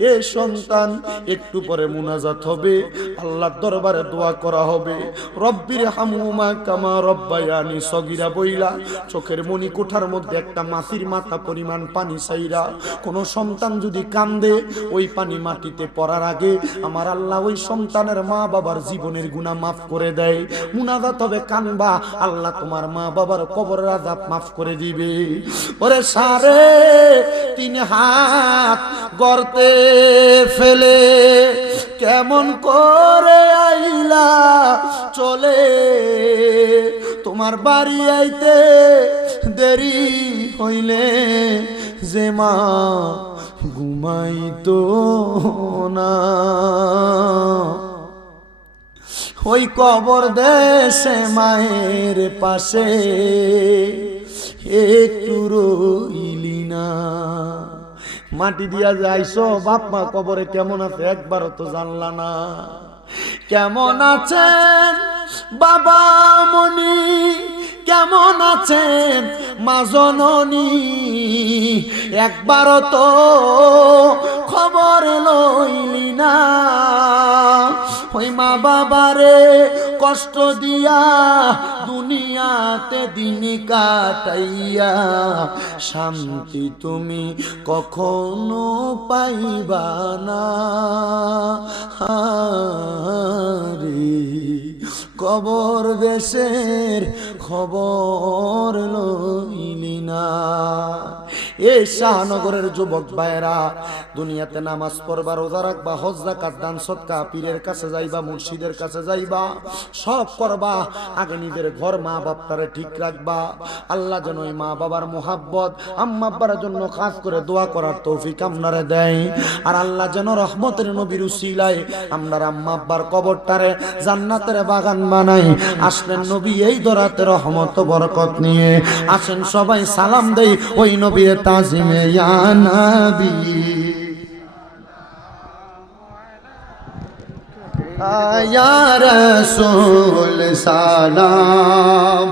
এ সন্তান, একটু পরে মুনাজাত হবে, আল্লাহর দরবারে দোয়া করা হবে। রব্বির হামহুমা কামা রব্বায়ানি সগীরা বইলা চোখের মনি কোঠার মধ্যে একটা মাছির মাথা পরিমাণ পানি চাইরা, কোন সন্তান যদি কান্দে ওই পানি মাটিতে পড়ার আগে আমার আল্লাহ ওই সন্তানের মা বাবার জীবনের গুনাহ মাফ করে দেয়। মুনাজাত হবে, কানবা, আল্লাহ তোমার মা বাবার কবরের আযাব মাফ করে দিবে। ওরে সারে 3 হাত গর্তে ফেলে কেমন করে আইলা চলে, তোমার বাড়ি আইতে দেরি হইলে যে মা ঘুমাইতো না, ওই কবর দেশে মায়ের পাশে একটু রইলি না। মাটি দিয়া যাইছো, বাপ মা কবরে কেমন আছে একবারও তো জানলা না। কেমন আছেন বাবা মনি, কেমন আছেন মা জননী, একবারও তো খবর লইলি না। ওই মা বাবারে কষ্ট দিয়া দুনিয়াতে দিন কাটাইয়া শান্তি তুমি কখনো পাইবা না রে। কবর দেশের খবর লইলি না। এই শাহনগরের যুবক ভাইরা, দুনিয়াতে নামাজ পড়বা, রোজা রাখবা, হজ যাকাত দান সদকা, পীরের কাছে যাইবা, মুর্শিদের কাছে যাইবা, সব করবা, আগে নিজের ঘর মা বাপটারে ঠিক রাখবা। আল্লাহ যেন ওই মা বাবার মোহাব্বত আম্মা আব্বার জন্য খাস করে দোয়া করার তৌফিক আপনারে দেয়। আর আল্লাহ যেন রহমতের নবীর উসিলায় আপনার আম্মা আব্বার কবরটারে জান্নাতের বাগান বানাই। আসলেন নবী এই দরাতে রহমত বরকত নিয়ে, আসেন সবাই সালাম দেই ওই নবীর তাজিমে ইয়া নবী ইয়া রাসূল সালাম,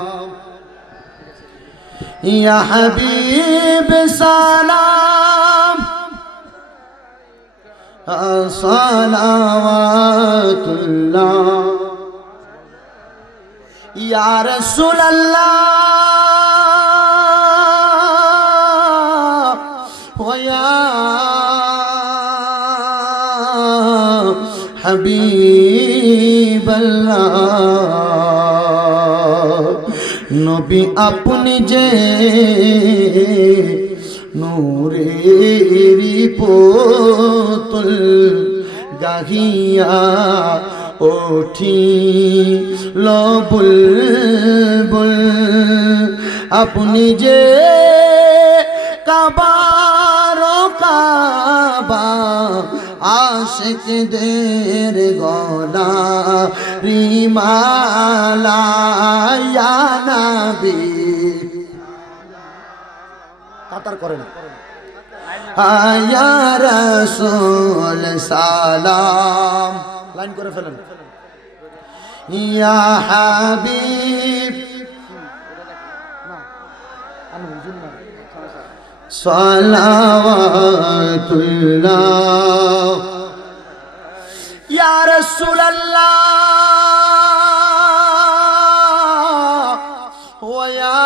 ইয়া হাবিব সালাম, সালাওয়াতুল্লাহ ইয়া রাসূলুল্লাহ ওয়া ইয়া হাবিব হাবিবাল্লাহ নবী আপনি যে নূরেরি পুতুল গাহিয়া ওঠি বুলবুল আপনি যে কাবার কাবা আশিকদের গলা রিমালা ইয়া নবী কাতার করেন ইয়া রাসূল সালাম লাইন করে ফেলেন ইয়া হাবিব সালাওয়াতুল্লাহ ইয়া রাসূলুল্লাহ ওয়া ইয়া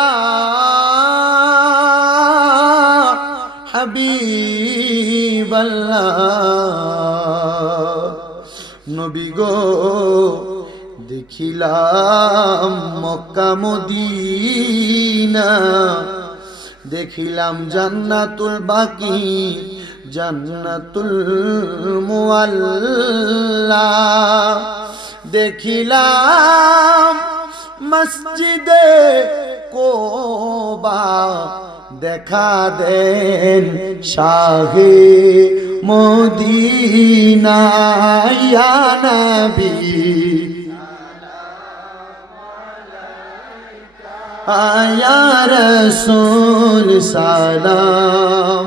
হাবিবাল্লাহ নবী গো দেখিলাম মক্কা মদিনা দেখিলাম জান্নাতুল বাকি জান্নাতুল মুআল্লা দেখিলাম মসজিদে কোবা দেখা দেন শাহে মদিনা ইয়া নবী ইয়া রাসূল সালাম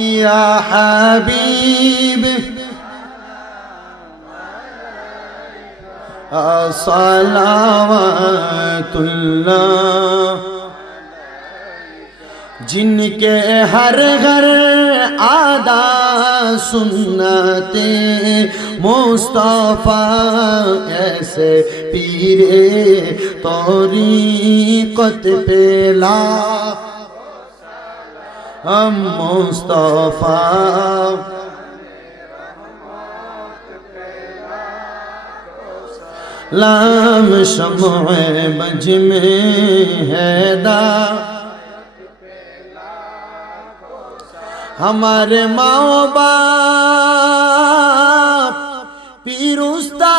ইয়া হাবিব সালাওয়াতুল্লাহ जिनके हर घर आदा सुन्नते मुस्तफा ऐसे पीरे तौरीक़त पेला हम मुस्तफा लाम शम्अ बज में हैदा हमारे माँ बाप पीर उस्ताद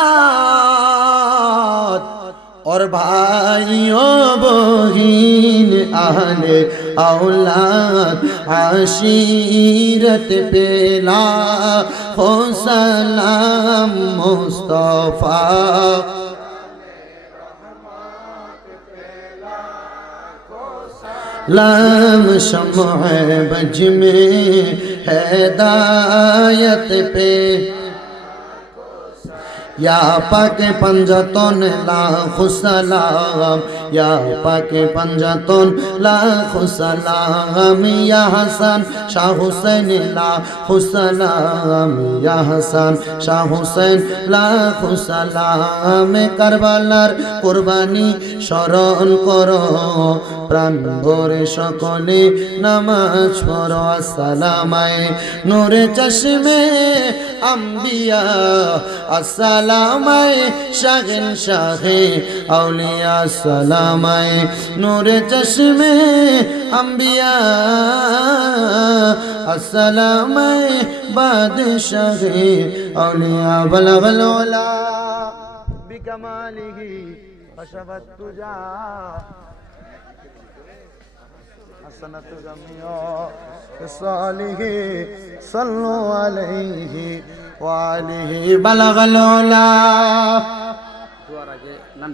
और भाइयों बहिन आहले औलाद आशीरत पेला हो सलाम मुस्तफा लाम शम्अ बज में हिदायत पे या पाके पंजतन लाखो सलाम या पाके पंजतन लाखो सलाम या हसन शाह हुसैन लाखो सलाम या हसन शाह हुसैन लाखो सलाम करबालार कुरबानी स्मरण करो प्राण भरे सकले नामाज पढ़ो अस्सलामाए नूरे चश्मे अम्बिया अस्सलामाए शागिन शाहे औलिया अस्सलामाए नूरे चश्मे अम्बिया अस्सलामाए बादशाहे औलिया बलगल उला बिकमालिही वशबत तुजा हसनत जमिया सालिही सल्लु अलैहि वालिही बलगल उला